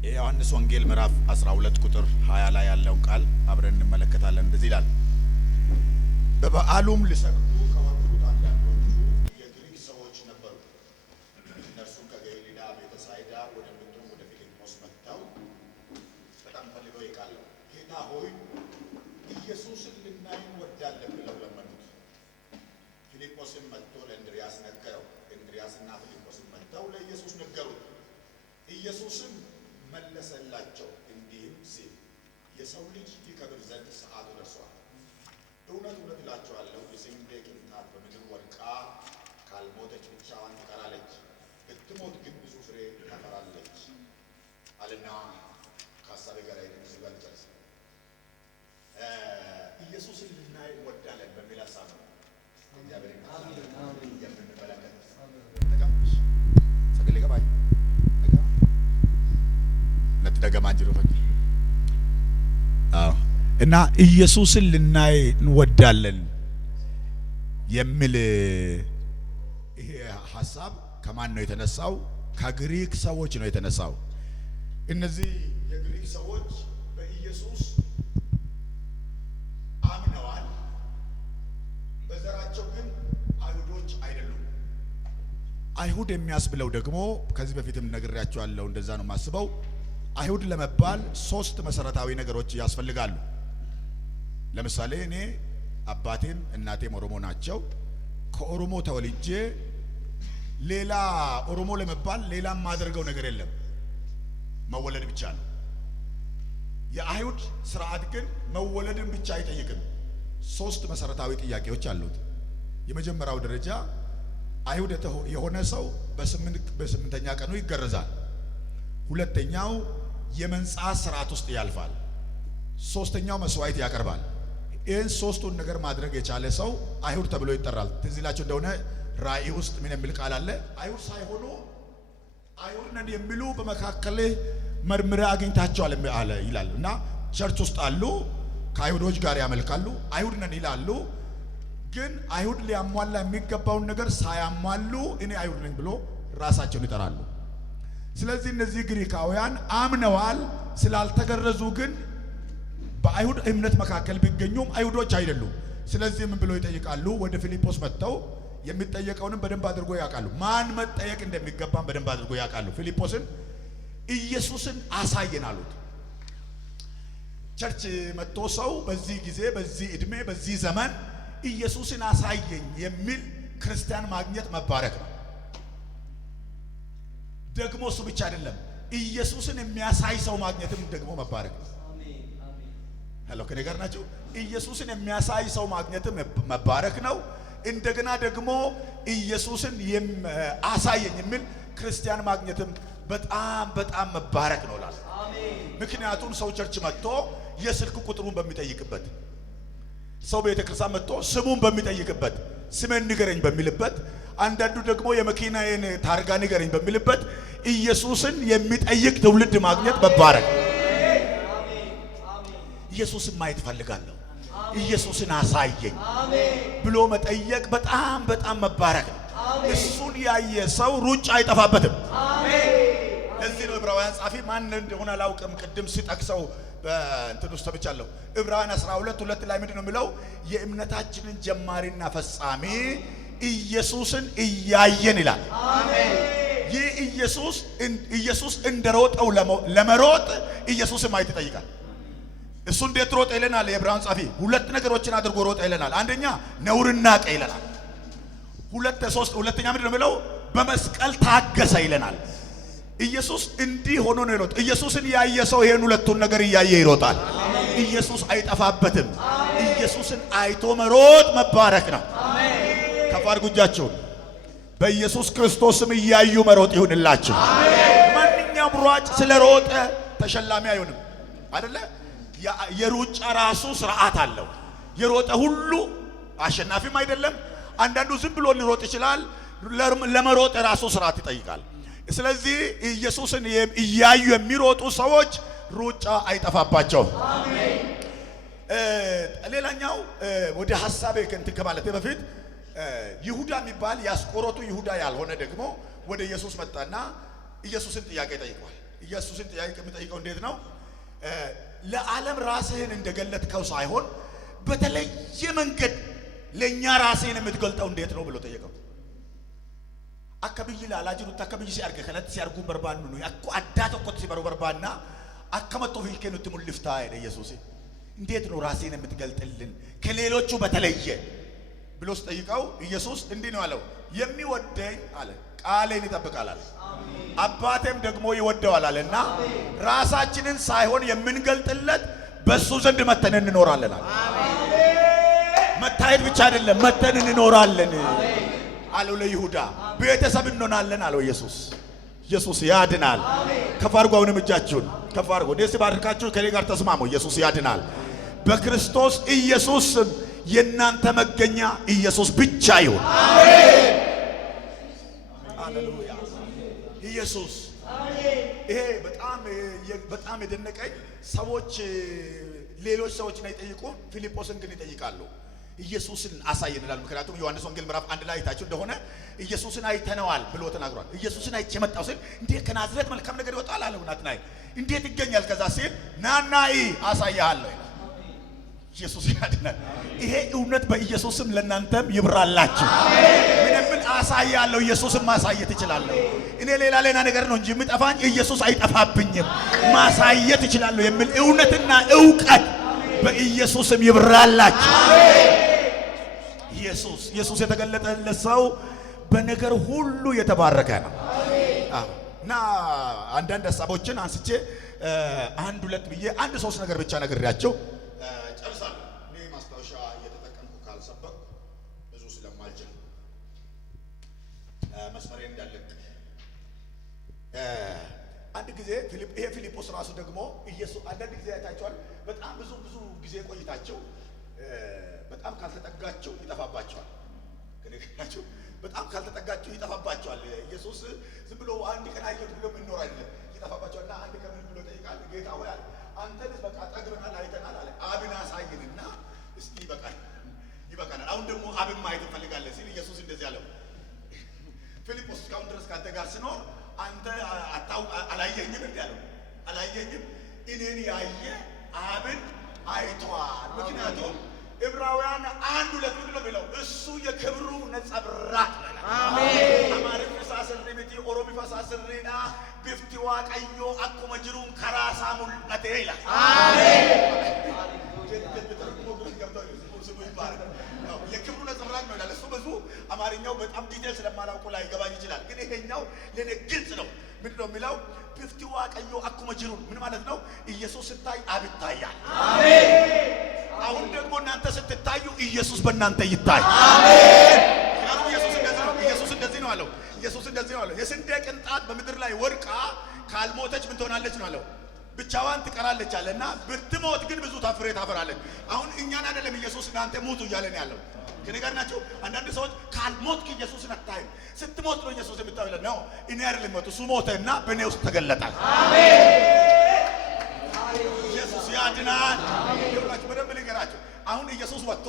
የዮሐንስ ወንጌል ምዕራፍ 12 ቁጥር 20 ላይ ያለውን ቃል አብረን እንመለከታለን። እንደዚህ ይላል። በበዓሉም ሊሰግዱ ከወጡት አንዳንዶቹ የግሪክ ሰዎች ነበሩ። እነርሱም ከገሊላ ቤተሳይዳ ወደምትሆን ወደ ፊልጶስ መጥተው በጣም ፈልገው ይቃሉ ጌታ ሆይ ኢየሱስን ልናይ እንወዳለን ብለው ለመኑት። ፊልጶስም መጥቶ ለእንድርያስ ነገረው። እንድርያስና ፊልጶስም መጥተው ለኢየሱስ ነገሩት። ኢየሱስም መለሰላቸው እንዲህም ሲል የሰው ልጅ ይከብር ዘንድ ሰዓቱ ደርሷል። እውነት እውነት እላችኋለሁ የስንዴ ቅንጣት በምድር ወድቃ ካልሞተች ብቻዋን ትቀራለች፣ ብትሞት ግን ብዙ ፍሬ ታፈራለች አለና ከሀሳቤ ጋር እዚህ ጋር ልጨርስ። ኢየሱስን ልናይ እንወዳለን በሚል ሀሳብ ነው እግዚአብሔር የምንመለከት። ሰገሌ ገባኝ እና ኢየሱስን ልናይ እንወዳለን የሚል ይሄ ሐሳብ ከማን ነው የተነሳው? ከግሪክ ሰዎች ነው የተነሳው። እነዚህ የግሪክ ሰዎች በኢየሱስ አምነዋል። በዘራቸው ግን አይሁዶች አይደሉም። አይሁድ የሚያስብለው ደግሞ ከዚህ በፊትም ነግሬያቸዋለሁ፣ እንደዛ ነው የማስበው። አይሁድ ለመባል ሶስት መሰረታዊ ነገሮች ያስፈልጋሉ። ለምሳሌ እኔ አባቴም እናቴም ኦሮሞ ናቸው። ከኦሮሞ ተወልጄ ሌላ ኦሮሞ ለመባል ሌላ ማድረገው ነገር የለም፣ መወለድ ብቻ ነው። የአይሁድ ስርዓት ግን መወለድን ብቻ አይጠይቅም። ሶስት መሰረታዊ ጥያቄዎች አሉት። የመጀመሪያው ደረጃ አይሁድ የሆነ ሰው በስምንተኛ ቀኑ ይገረዛል። ሁለተኛው የመንጻት ስርዓት ውስጥ ያልፋል። ሶስተኛው መስዋዕት ያቀርባል። ይህን ሶስቱን ነገር ማድረግ የቻለ ሰው አይሁድ ተብሎ ይጠራል። ትዝ ይላችሁ እንደሆነ ራእይ ውስጥ ምን የሚል ቃል አለ? አይሁድ ሳይሆኑ አይሁድ ነን የሚሉ በመካከልህ መርምረህ አግኝታቸዋል አለ ይላል። እና ቸርች ውስጥ አሉ፣ ከአይሁዶች ጋር ያመልካሉ፣ አይሁድ ነን ይላሉ። ግን አይሁድ ሊያሟላ የሚገባውን ነገር ሳያሟሉ እኔ አይሁድ ነኝ ብሎ ራሳቸውን ይጠራሉ። ስለዚህ እነዚህ ግሪካውያን አምነዋል፣ ስላልተገረዙ ግን በአይሁድ እምነት መካከል ቢገኙም አይሁዶች አይደሉም። ስለዚህ ምን ብለው ይጠይቃሉ? ወደ ፊልጶስ መጥተው የሚጠየቀውንም በደንብ አድርጎ ያውቃሉ። ማን መጠየቅ እንደሚገባም በደንብ አድርጎ ያውቃሉ። ፊልጶስን ኢየሱስን አሳየን አሉት። ቸርች መጥቶ ሰው በዚህ ጊዜ፣ በዚህ እድሜ፣ በዚህ ዘመን ኢየሱስን አሳየኝ የሚል ክርስቲያን ማግኘት መባረክ ነው። ደግሞ እሱ ብቻ አይደለም፣ ኢየሱስን የሚያሳይ ሰው ማግኘትም ደግሞ መባረክ ነው። ሄሎ ከኔ ጋር ናችሁ? ኢየሱስን የሚያሳይ ሰው ማግኘትም መባረክ ነው። እንደገና ደግሞ ኢየሱስን አሳየኝ የሚል ክርስቲያን ማግኘትም በጣም በጣም መባረክ ነው ላል። ምክንያቱም ሰው ቸርች መጥቶ የስልክ ቁጥሩን በሚጠይቅበት፣ ሰው ቤተክርስቲያን መጥቶ ስሙን በሚጠይቅበት፣ ስሜን ንገረኝ በሚልበት፣ አንዳንዱ ደግሞ የመኪናዬን ታርጋ ንገረኝ በሚልበት ኢየሱስን የሚጠይቅ ትውልድ ማግኘት መባረክ። ኢየሱስን ማየት ፈልጋለሁ፣ ኢየሱስን አሳየኝ ብሎ መጠየቅ በጣም በጣም መባረክ ነው። እሱን ያየ ሰው ሩጫ አይጠፋበትም። ለዚህ ነው ዕብራውያን ጻፊ ማን እንደሆነ አላውቅም፣ ቅድም ሲጠቅሰው በእንትን ውስጥ ተብቻለሁ። ዕብራውያን 12:2 ላይ ምንድን ነው የሚለው? የእምነታችንን ጀማሪና ፈጻሚ ኢየሱስን እያየን ይላል። ይህ ኢየሱስ እንደሮጠው ለመሮጥ ኢየሱስን ማየት ይጠይቃል። እሱ እንዴት ሮጠ ይለናል የዕብራውያን ጻፊ? ሁለት ነገሮችን አድርጎ ሮጠ ይለናል። አንደኛ ነውርና ቀ ይለናል። ሁለተኛ ምንድን ነው የሚለው? በመስቀል ታገሰ ይለናል። ኢየሱስ እንዲህ ሆኖ ነው ይሮጥ። ኢየሱስን ያየ ሰው ይሄን ሁለቱን ነገር እያየ ይሮጣል። ኢየሱስ አይጠፋበትም። ኢየሱስን አይቶ መሮጥ መባረክ ነው። ከፍ አድርጉ እጃችሁን። በኢየሱስ ክርስቶስም እያዩ መሮጥ ይሁንላችሁ። ማንኛውም ሯጭ ስለ ሮጠ ተሸላሚ አይሆንም አይደለ? የሩጫ ራሱ ስርዓት አለው። የሮጠ ሁሉ አሸናፊም አይደለም። አንዳንዱ ዝም ብሎ ሊሮጥ ይችላል። ለመሮጥ ራሱ ስርዓት ይጠይቃል። ስለዚህ ኢየሱስን እያዩ የሚሮጡ ሰዎች ሩጫ አይጠፋባቸውም። አሜን። ሌላኛው ወደ ሐሳቤ እንትን ከማለቴ በፊት ይሁዳ የሚባል ያስቆሮቱ ይሁዳ ያልሆነ ደግሞ ወደ ኢየሱስ መጣና ኢየሱስን ጥያቄ ጠይቋል። ኢየሱስን ጥያቄ የሚጠይቀው እንዴት ነው? ለዓለም ራስህን እንደገለጥከው ሳይሆን በተለየ መንገድ ለኛ ራስህን የምትገልጠው እንዴት ነው ብሎ ጠየቀው። አከብይ ላላጅሩ ተከብይ ሲያርገ ከለት ሲያርጉ በርባን ነው ያኩ አዳት እኮ ሲበሩ በርባና አከመቶ ፊልከኑት ሙልፍታ አይደ ኢየሱስ እንዴት ነው ራስህን የምትገልጥልን ከሌሎቹ በተለየ ብሎ ጠይቀው። ኢየሱስ እንዲህ ነው አለው፣ የሚወደኝ አለ ቃሌን ይጠብቃል አለ፣ አባቴም ደግሞ ይወደዋል አለና ራሳችንን ሳይሆን የምንገልጥለት በሱ ዘንድ መተን እንኖራለን አለ። መታየት ብቻ አይደለም መተን እንኖራለን አለው ለይሁዳ። ቤተሰብ እንሆናለን አለው ኢየሱስ። ኢየሱስ ያድናል። ከፍ አድርጉ አሁንም እጃችሁን ከፍ አድርጉ። ደስ ባርካችሁ ከኔ ጋር ተስማሙ። ኢየሱስ ያድናል። በክርስቶስ ኢየሱስ የእናንተ መገኛ ኢየሱስ ብቻ ይሁን። አሜን። ሃሌሉያ ኢየሱስ። ይሄ በጣም የደነቀኝ ሰዎች ሌሎች ሰዎችን አይጠይቁ፣ ፊልጶስን ግን ይጠይቃሉ። ኢየሱስን አሳየን ይላል። ምክንያቱም ዮሐንስ ወንጌል ምዕራፍ 1 ላይ አይታችሁ እንደሆነ ኢየሱስን አይተነዋል ብሎ ተናግሯል። ኢየሱስን አይቼ መጣሁ ሲል እንዴት ከናዝሬት መልካም ነገር ይወጣል አለው ናትናኤል። እንዴት ይገኛል? ከዛ ሲል ናናኢ አሳያለሁ ይላል። ኢየሱስ ያድናል። ይሄ እውነት በኢየሱስም ለእናንተም ይብራላችሁ። ምን አሳያለሁ? ኢየሱስን ማሳየት እችላለሁ። እኔ ሌላ ነገር ነው እንጂ የሚጠፋኝ ኢየሱስ አይጠፋብኝም። ማሳየት እችላለሁ የሚል እውነትና ዕውቀት በኢየሱስም ይብራላችሁ። ኢየሱስ የተገለጠለት ሰው በነገር ሁሉ የተባረከ ነው። እና አንዳንድ ሐሳቦችን አንስቼ አንድ ሁለት ብዬ አንድ ሶስት ነገር ብቻ ነግሬያቸው ጨርሳለሁ። እኔ ማስታወሻ እየተጠቀምኩ ካልሰበኩ ብዙ ስለማልችል መስመሬ እንዳለቅ አንድ ጊዜ ይሄ ፊልጶስ ራሱ ደግሞ ኢየሱስ አንዳንድ ጊዜ አይታቸዋል። በጣም ብዙ ጊዜ ቆይታቸው በጣም ካልተጠጋቸው ይጠፋባቸዋል። ከነገራቸው በጣም ካልተጠጋቸው ይጠፋባቸዋል። ኢየሱስ ዝም ብሎ አንድ ቀን አየሁት ብሎ ምን ኖር አይደለም ይጠፋባቸዋልና አንድ ቀን ብሎ ጠይቃል። ጌታ ሆይ አለ አንተንስ በቃ ጠግበናል አይተናል አለ። አብን አሳየንና እስቲ ይበቃናል። አሁን ደግሞ አብን ማየት እንፈልጋለን ሲል ኢየሱስ እንደዚህ አለው፣ ፊልጶስ እስካሁን ድረስ ካንተ ጋር ስኖር አንተ አላየኝም እንዴ አለው። አላየኝም፣ እኔን ያየ አብን አይቷል። ምክንያቱም ዕብራውያን 1:2 ምንድን ነው የሚለው? እሱ የክብሩ ነጸብራቅ ነው። አሜን። አማርኛ ሳሰልሚቲ ኦሮሚ ፈሳስሪና ቢፍቲዋ ቀዮ አኩመ ጅሩን ከራሳ ሙልቀቴ ይላል። አሜን። የክብሩ ነጸብራቅ ነው ይላል። እሱ ብዙ አማርኛው በጣም ዲቴል ስለማላውቁ ላይ ገባኝ ይችላል፣ ግን ይሄኛው ለኔ ግልጽ ነው። ምንድን ነው የሚለው? ቢፍቲዋ ቀዮ አኩመ ጅሩን ምን ማለት ነው? ኢየሱስ ስታይ አብ ይታያል። አሜን። አሁን ደግሞ እናንተ ስትታዩ ኢየሱስ በእናንተ ይታይ። አሜን። ኢየሱስ እንደዚህ ነው አለው። ኢየሱስ እንደዚህ ነው አለው። የስንዴ ቅንጣት በምድር ላይ ወድቃ ካልሞተች ምን ትሆናለች ነው አለው? ብቻዋን ትቀራለች አለና ብትሞት ግን ብዙ ፍሬ ታፈራለች። አሁን እኛን አይደለም ኢየሱስ እናንተ ሙቱ እያለን ያለው። ከኔ ጋር ናቸው። አንዳንድ ሰዎች ካልሞት ኢየሱስን አታይም፣ ስትሞት ነው ኢየሱስ የምታየው ነው። እኔ አይደለም ሞት፣ እሱ ሞተና በእኔ ውስጥ ተገለጠ። አሜን። ኢየሱስ ያድናል። ይሁላችሁ በደንብ ልንገራችሁ። አሁን ኢየሱስ ወጥቶ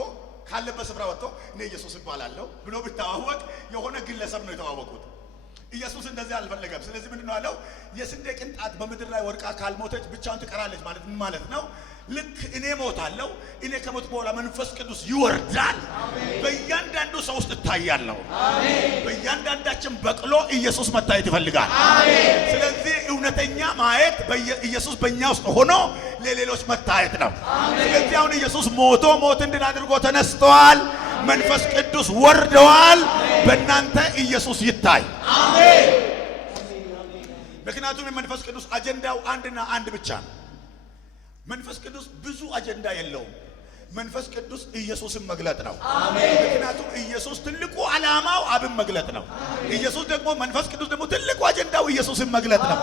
ካለበት ስፍራ ወጥቶ እኔ ኢየሱስ እባላለሁ ብሎ ቢተዋወቅ የሆነ ግለሰብ ነው የተዋወቁት። ኢየሱስ እንደዚህ አልፈለገም። ስለዚህ ምንድነው አለው? የስንዴ ቅንጣት በምድር ላይ ወድቃ ካልሞተች ብቻውን ትቀራለች ማለት ምን ማለት ነው? ልክ እኔ ሞታለሁ፣ እኔ ከሞት በኋላ መንፈስ ቅዱስ ይወርዳል፣ በእያንዳንዱ ሰው ውስጥ እታያለሁ። በእያንዳንዳችን በቅሎ ኢየሱስ መታየት ይፈልጋል። ስለዚህ እውነተኛ ማየት ኢየሱስ በእኛ ውስጥ ሆኖ ለሌሎች መታየት ነው። ስለዚህ አሁን ኢየሱስ ሞቶ ሞት እንድን አድርጎ ተነስተዋል። መንፈስ ቅዱስ ወርደዋል። በእናንተ ኢየሱስ ይታይ። አሜን። ምክንያቱም የመንፈስ ቅዱስ አጀንዳው አንድና አንድ ብቻ ነው። መንፈስ ቅዱስ ብዙ አጀንዳ የለውም። መንፈስ ቅዱስ ኢየሱስን መግለጥ ነው። አሜን። ምክንያቱም ኢየሱስ ትልቁ ዓላማው አብን መግለጥ ነው። ኢየሱስ ደግሞ መንፈስ ቅዱስ ደግሞ ትልቁ አጀንዳው ኢየሱስን መግለጥ ነው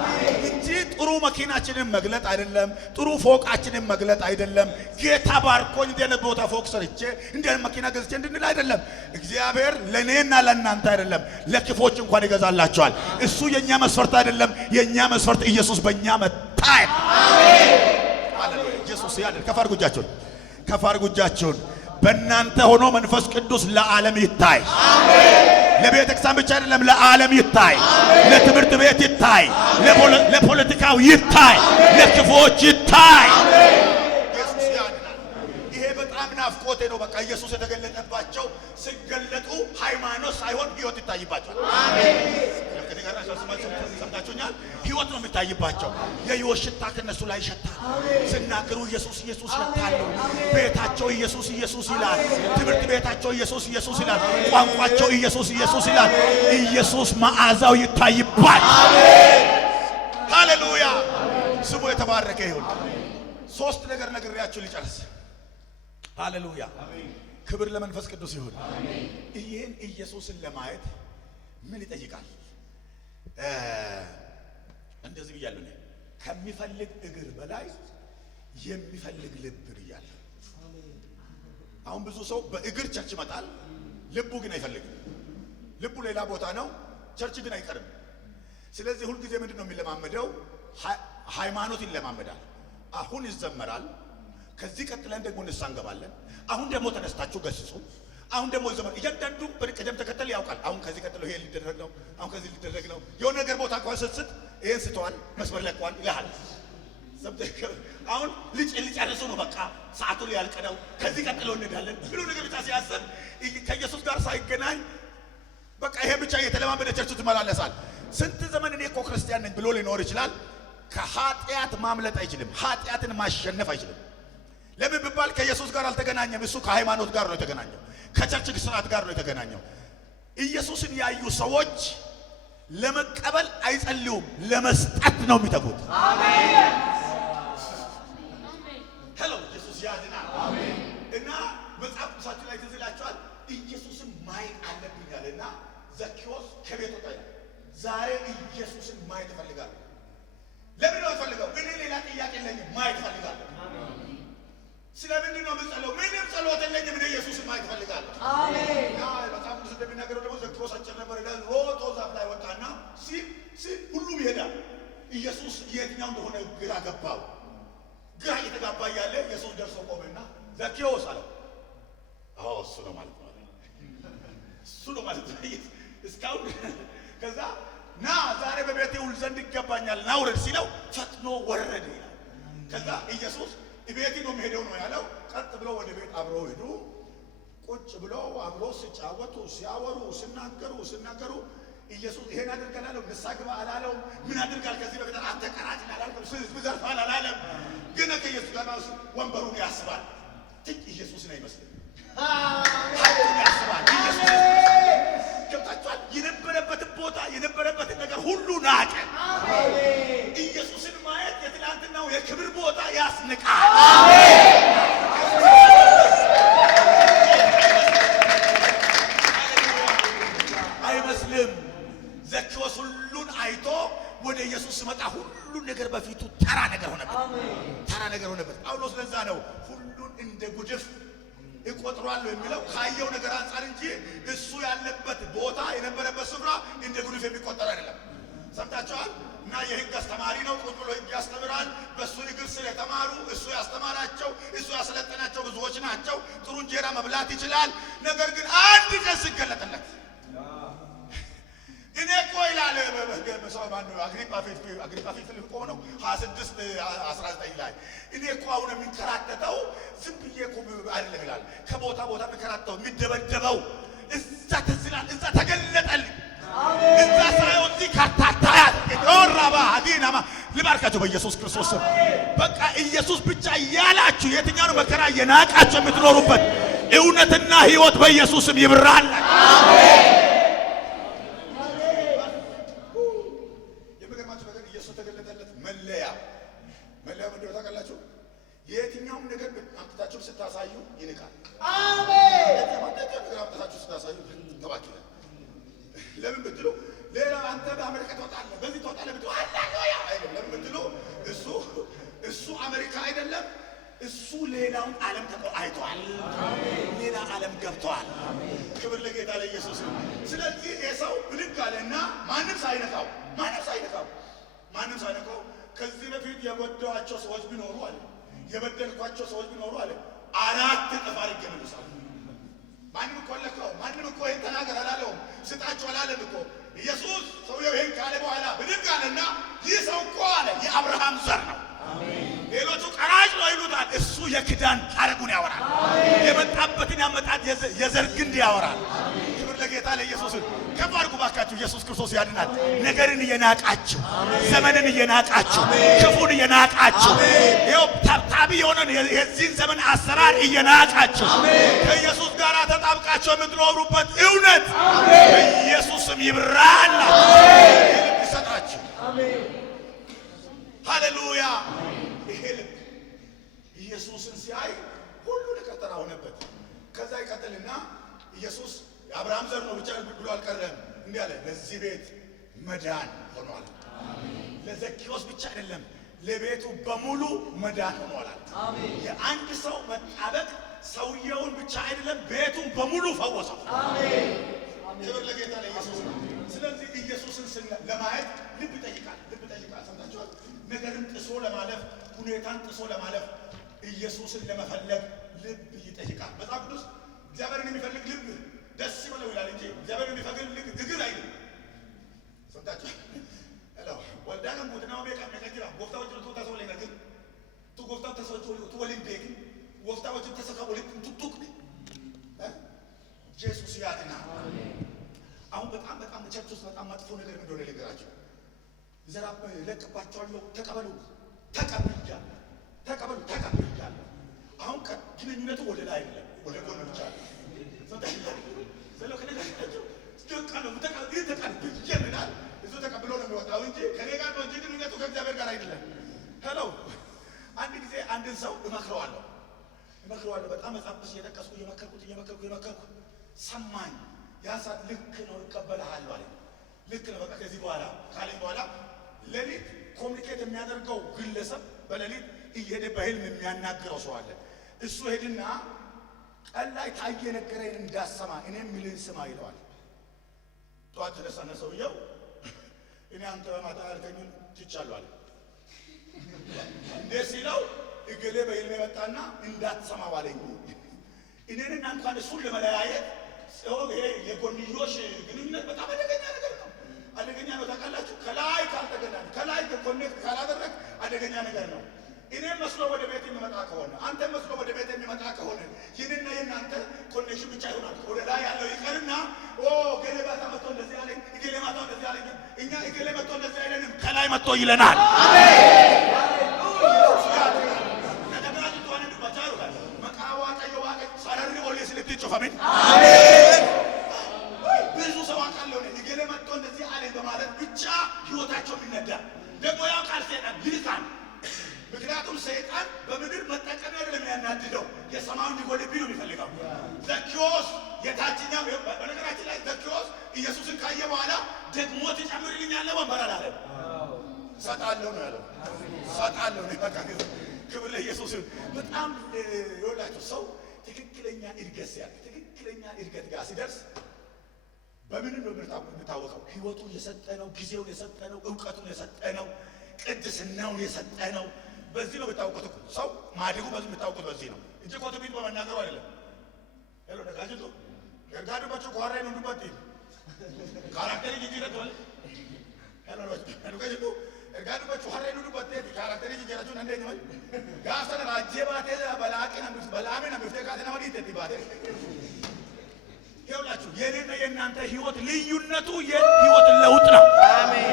እንጂ ጥሩ መኪናችንን መግለጥ አይደለም። ጥሩ ፎቃችንን መግለጥ አይደለም። ጌታ ባርኮኝ እንደ ቦታ ፎቅ ሰርቼ እንደ መኪና ገዝቼ እንድንል አይደለም። እግዚአብሔር ለኔና ለእናንተ አይደለም፣ ለክፎች እንኳን ይገዛላቸዋል። እሱ የኛ መስፈርት አይደለም። የኛ መስፈርት ኢየሱስ በእኛ መታየት። አሜን። ሃሌሉያ። ኢየሱስ ያድር። ከፍ አድርጉ እጃችሁን። በእናንተ ሆኖ መንፈስ ቅዱስ ለዓለም ይታይ። ለቤተ ክርስቲያን ብቻ አይደለም፣ ለዓለም ይታይ። ለትምህርት ቤት ይታይ፣ ለፖለቲካው ይታይ፣ ለክፉዎች ይታይ። ኢየሱስ ያድናል። ይሄ በጣም ናፍቆቴ ነው። በቃ ኢየሱስ የተገለጠባቸው ሲገለጡ ሃይማኖት ሳይሆን ሕይወት ይታይባቸዋል። ሰምታችሁኛል? ሕይወት ነው የሚታይባቸው። የሕይወት ሽታ ከነሱ ላይ ይሸታል። ሲናገሩ ኢየሱስ ኢየሱስ ይሸታሉ። ቤታቸው ኢየሱስ ኢየሱስ ይላል። ትምህርት ቤታቸው ኢየሱስ ኢየሱስ ይላል። ቋንቋቸው ኢየሱስ ኢየሱስ ይላል። ኢየሱስ መዓዛው ይታይባል። ሃሌሉያ! ስሙ የተባረከ ይሁን። ሶስት ነገር ነግሬያችሁ ሊጨርስ። ሃሌሉያ! ክብር ለመንፈስ ቅዱስ ይሁን። ይህን ኢየሱስን ለማየት ምን ይጠይቃል? እንደዚህ ብያለሁ እኔ ከሚፈልግ እግር በላይ የሚፈልግ ልብ ብያለሁ። አሁን ብዙ ሰው በእግር ቸርች ይመጣል፣ ልቡ ግን አይፈልግም። ልቡ ሌላ ቦታ ነው፣ ቸርች ግን አይቀርም። ስለዚህ ሁልጊዜ ምንድን ነው የሚለማመደው? ሃይማኖት ይለማመዳል። አሁን ይዘመራል፣ ከዚህ ቀጥለን ደግሞ ንስሐ እንገባለን። አሁን ደግሞ ተነስታችሁ ገስጹ። አሁን ደግሞ ይዘመር። እያንዳንዱ በቅደም ተከተል ያውቃል። አሁን ከዚህ ቀጥሎ ይሄ ሊደረግ ነው፣ አሁን ከዚህ ሊደረግ ነው። የሆነ ነገር ቦታ እንኳን ስትስት ይሄን ስተዋል፣ መስመር ለቀዋል ይልሃል። አሁን ሊጨርሱ ነው፣ በቃ ሰዓቱ ሊያልቅ ነው፣ ከዚህ ቀጥሎ እንሄዳለን ብሎ ነገር ብቻ ሲያስብ ከኢየሱስ ጋር ሳይገናኝ በቃ ይሄ ብቻ እየተለማመደ ቸርቹ ትመላለሳል። ስንት ዘመን እኔ እኮ ክርስቲያን ነኝ ብሎ ሊኖር ይችላል። ከኃጢአት ማምለጥ አይችልም። ኃጢአትን ማሸነፍ አይችልም። ለምን ቢባል ከኢየሱስ ጋር አልተገናኘም። እሱ ከሃይማኖት ጋር ነው የተገናኘው፣ ከቸርች ስርዓት ጋር ነው የተገናኘው። ኢየሱስን ያዩ ሰዎች ለመቀበል አይጸልዩም፣ ለመስጠት ነው የሚተጉት። አሜን። ሄሎ ኢየሱስ ያድናል። አሜን። እና መጽሐፍ ቅዱሳችን ላይ ትዝ ይላችኋል፣ ኢየሱስን ማየት አለብኛልና ዘኬዎስ ከቤት ወጣ። ዛሬ ኢየሱስን ማየት እፈልጋለሁ። ለምን ነው የምፈልገው? እኔ ሌላ ጥያቄ የለኝም፣ ማየት እፈልጋለሁ። ስለምንድን ነው የምጸለው? ምንም ጸሎት የለኝም፣ እኔ ኢየሱስን ማየት እፈልጋለሁ። አሜን። ያ መጽሐፍ ቅዱስ እንደሚናገረው ደግሞ ዘኬዎስ አጭር ነበር ይላል። ሮጦ ዛፍ ላይ ወጣና ሁሉም ይሄዳል። ኢየሱስ የትኛው እንደሆነ ግራ ገባው። ግራ እየተጋባ እያለ ኢየሱስ ደርሶ ቆመና ዘኬዎስ አለው። አዎ እሱ ነው ማለት ነው፣ እሱ ነው ማለት ነው እስካሁን። ከዛ ና ዛሬ በቤቴ ውል ዘንድ ይገባኛል፣ ና ውረድ ሲለው ፈጥኖ ወረደ ይላል። ከዛ ኢየሱስ ቤቴ ነው የሚሄደው ነው ያለው። ቀጥ ብሎ ወደ ቤት አብረው ሄዱ። ቁጭ ብለው አብሮ ሲጫወቱ፣ ሲያወሩ፣ ሲናገሩ ኢየሱስ ይሄን አድርገናል ንስሐ ግባ አላለው። ምን አድርጋል? ከዚህ በፊት አንተ ቀራጭ አላልኩም፣ ሕዝብ ዘርፋል አላለም። ግን ከኢየሱስ ጋር ወንበሩን ያስባል። ኢየሱስን አይመስልም፣ ሀብቱን ያስባል። ኢየሱስ ገብታችኋል? የነበረበትን ቦታ የነበረበትን ነገር ሁሉ ናቀ። ኢየሱስን ማየት የትናንትናው የክብር ቦታ ያስንቃል። አይመስልም። ዘኬዎስ ሁሉን አይቶ ወደ ኢየሱስ ሲመጣ ሁሉን ነገር በፊቱ ተራ ነገር ሆነበት። ጳውሎስ ለዛ ነው ሁሉን እንደ ጉድፍ እቆጥሯለሁ የሚለው ካየው ነገር አንጻር እንጂ እሱ ያለበት ቦታ የነበረበት ስፍራ እንደ ጉድፍ የሚቆጠር አይደለም። ሰምታችኋል? እና የሕግ አስተማሪ ነው። ቁጭ ብሎ ሕግ ያስተምራል። በእሱ እግር ስር የተማሩ እሱ ያስተማራቸው እሱ ያሰለጠናቸው ብዙዎች ናቸው። ጥሩ እንጀራ መብላት ይችላል። ነገር ግን አንድ ቀን ሲገለጥለት እኔ እኮ ይላል አግሪጳ ፊት ቆሞ ነው 26:19 ላይ እኔ እኮ አሁን የሚንከራተተው ዝም ብዬ እኮ አይደለም ይላል። ከቦታ ቦታ የሚንከራተው የሚደበደበው እዛ ተዝላል፣ እዛ ተገለጠልኝ። እዛ ሳይሆን እዚህ ካርታታያ ኦራባ አዲናማ ልባርካቸው በኢየሱስ ክርስቶስ ስም። በቃ ኢየሱስ ብቻ ያላችሁ የትኛው መከራ የናቃችሁ የምትኖሩበት እውነትና ሕይወት በኢየሱስ ስም ይብራል። አሜን። የምገርማችሁ ነገር ኢየሱስ ተገለጠለት መለያ ምንድነው ታውቃላችሁ? የትኛውም ነገር አምጥታችሁ ስታሳዩ ይንቃል። አሜን። ነገር አምጥታችሁ ስታሳዩ ተባክለ ለምን ብትሉ ሌላ አንተ በአሜሪካ ትወጣለህ፣ በዚህ ትወጣለህ ብትሉ ሃሌሉያ አይደለም። ለምን ብትሉ እሱ አሜሪካ አይደለም፣ እሱ ሌላውን ዓለም አይቷል። ሌላ ዓለም ገብቷል። ክብር ለጌታ ለኢየሱስ ነው። ስለዚህ የሰው ብድግ አለና ማንም ሳይነካው ከዚህ በፊት የጎዳኋቸው ሰዎች ቢኖሩ አለ፣ የበደልኳቸው ሰዎች ቢኖሩ አለ፣ 4 እጥፍ አድርጌ መልሳለሁ። ማንም እኮ ለካው ማንም እኮ ይሄን ተናገር አላለውም። ስጣቸው አላለም እኮ ኢየሱስ። ሰውየው ይሄን ካለ በኋላ ብድግ አለና ይህ ሰው እኮ አለ የአብርሃም ዘር ነው። ሌሎቹ ቀራጭ ነው ይሉታል። እሱ የክዳን ሐረጉን ያወራል። የመጣበትን ያመጣት የዘር ግንድ ያወራል። ክብር ለጌታ ለኢየሱስ። ከፍ አድርጉ ባካችሁ። ኢየሱስ ክርስቶስ ያድናል። ነገርን እየናቃችሁ፣ ዘመንን እየናቃችሁ፣ ክፉን እየናቃችሁ፣ ይኸው ታብታቢ የሆነን የዚህን ዘመን አሰራር እየናቃችሁ ከኢየሱስ ጋር ተጣብቃችሁ የምትኖሩበት እውነት በኢየሱስም ይብራላችሁ፣ ይሰጣችሁ። ሃሌሉያ። ይሄ ልብ ኢየሱስን ሲያይ ሁሉ ለቀጠራ ሆነበት። ከዛ ይቀጥልና ኢየሱስ የአብርሃም ዘር ነው ብቻ ብሎ አልቀረም። እንዲህ አለ፣ ለዚህ ቤት መዳን ሆኗል። ለዘኪዎስ ብቻ አይደለም፣ ለቤቱ በሙሉ መዳን ሆኗል። የአንድ ሰው መጣበቅ ሰውየውን ብቻ አይደለም፣ ቤቱን በሙሉ ፈወሰው። ክብር ለጌታ ለኢየሱስ። ስለዚህ ኢየሱስን ለማየት ልብ ይጠይቃል። ልብ ይጠይቃል። ሰምታችኋል? ነገርን ጥሶ ለማለፍ፣ ሁኔታን ጥሶ ለማለፍ፣ ኢየሱስን ለመፈለግ ልብ ይጠይቃል። መጽሐፍ ቅዱስ እግዚአብሔርን የሚፈልግ ልብ ደስ ይበለው ይላል እንጂ እግዚአብሔርን የሚፈልግ ልብ ትግል አይልም። ሰምታችኋል? ሄሎ ወልዳን ሙድናው ቤካ መከጅራ ጎፍታዎች ነው ተሰው ላይ ነገር ቱ ጎፍታው ተሰዎች ቱ ወሊን ቤክ ጎፍታዎች ተሰካው ልክ ቱቱክ ኢየሱስ ያድና። አሁን በጣም ቸርች ውስጥ በጣም መጥፎ ነገር እንደሆነ ልንገራችሁ። ዘራብ ለቅባቸዋለሁ። ተቀበሉ። አሁን ግንኙነቱ ወደ ላይ አይደለም፣ ወደ ጎን ብቻ ነው። ዘሎ ከነገራችሁ ተቀበሉ ይተቀበላል። እሱ ተቀብሎ ነው የሚወጣው እንጂ ከኔ ጋር ነው እንጂ ግንኙነቱ ከእግዚአብሔር ጋር አይደለም። ሄሎ አንድ ጊዜ አንድን ሰው እመክረዋለሁ። በጣም መጽሐፍ ቅዱስ እየጠቀስኩ እየመከርኩ ሰማኝ። ያ ሰዓት ልክ ነው እቀበልሃለሁ አለኝ። ልክ ነው በቃ ከዚህ በኋላ ካለኝ በኋላ ሌሊት ኮሚኒኬት የሚያደርገው ግለሰብ በሌሊት እየሄደ በህልም የሚያናግረው ሰው አለ። እሱ ሄድና ቀን ላይ ታየ ነገረኝ እንዳሰማ እኔ የሚልን ስማ ይለዋል። ጠዋት ተነሳና ሰውየው እኔ አንተ በማታ ያልከኝን ትቻለሁ አለ። እንዴት ሲለው እገሌ በህልም የመጣና እንዳትሰማው አለኝ። እኔንና እንኳን እሱን ለመለያየት ይሄ የጎንዮሽ ግንኙነት በጣም አደገኛ ነገር ነው። አደገኛ ነው ታውቃላችሁ። ከላይ ካልተገናኘ ከላይ ኮኔክት ካላደረግ አደገኛ ነገር ነው። እኔም መስሎ ወደ ቤት የሚመጣ ከሆነ አንተ መስሎ ወደ ቤት የሚመጣ ከሆነ ይህንና የእናንተ ኮኔክሽን ብቻ ይሆናል። ወደ ላይ ያለው ይቀርና ገሌ ባታ መጥቶ እንደዚህ አለኝ፣ እገሌ ማታ እንደዚህ አለኝ። እኛ እገሌ መጥቶ እንደዚህ አይለንም፣ ከላይ መጥቶ ይለናል። ብዙ ሰው አውቃለሁ እገሌ መጥቶ እንደዚህ አለኝ በማለት ብቻ ህይወታቸው የሚነዳ ደግሞ ያው ቃል ሰይጣን ይልካል። ምክንያቱም ሰይጣን በምድር መጠቀም አይደለም የሚያናድደው፣ የሰማዩን እንዲጎልብኝ ነው የሚፈልገው። ዘኪዎስ የታችኛው በነገራችን ላይ ዘኪዎስ ኢየሱስን ካየ በኋላ ደግሞ ትጨምርልኛለህ ወንበር አላለም። ሰጣለሁ ነው ያለው። ሰጣለሁ ነው በቃ። ክብር ለኢየሱስ። በጣም ይወላችሁ ሰው ትክክለኛ እድገት ጋር ሲደርስ በምን ነው የምታወቀው? ህይወቱን የሰጠነው፣ ጊዜውን የሰጠነው፣ ዕውቀቱን የሰጠነው፣ ቅድስናውን የሰጠነው በዚህ ነው የምታውቁት እኮ። ሰው ማደጉ በዚህ የምታውቁት በዚህ ነው እንጂ ኮቱ ቢት በመናገሩ አይደለም። ሄሎ ነጋጅቶ ገርጋዱ በቹ ቋራ ነው እንዱበት ካራክተሪ ጅጅረት ወል ሄሎ ነጋጅቶ ገርጋዱ በቹ ቋራ ነው እንዱበት ካራክተሪ ጅጅረቱ እንደኝ ነው ጋሰነ አጀባቴ በላቀና በላሜና በፍተካተና ወዲት ተባቴ ይኸውላችሁ የኔና የእናንተ ህይወት ልዩነቱ የህይወት ለውጥ ነው። አሜን።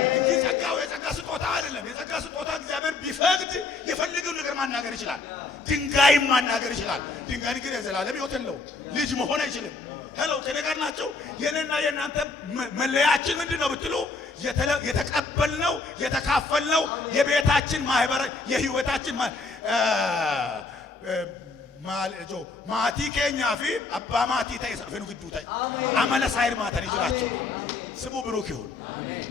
ጸጋው የጸጋ ስጦታ አይደለም። የጸጋ ስጦታ እግዚአብሔር ቢፈቅድ የፈለገውን ነገር ማናገር ይችላል። ድንጋይም ማናገር ይችላል። ድንጋይ ግን የዘላለም ህይወት የለውም። ልጅ መሆን አይችልም። ሄሎ ከነገር ናቸው። የኔና የእናንተ መለያችን ምንድነው ብትሉ የተቀበልነው የተካፈልነው የቤታችን ማህበር የህይወታችን ማልጆ ማቲ ኬኛ ፊ አባ ማቲ ተይሰፈኑ ግዱታይ አመለ ሳይር ማታ ይጅራቸው ስሙ ብሩክ ይሁን። አሜን።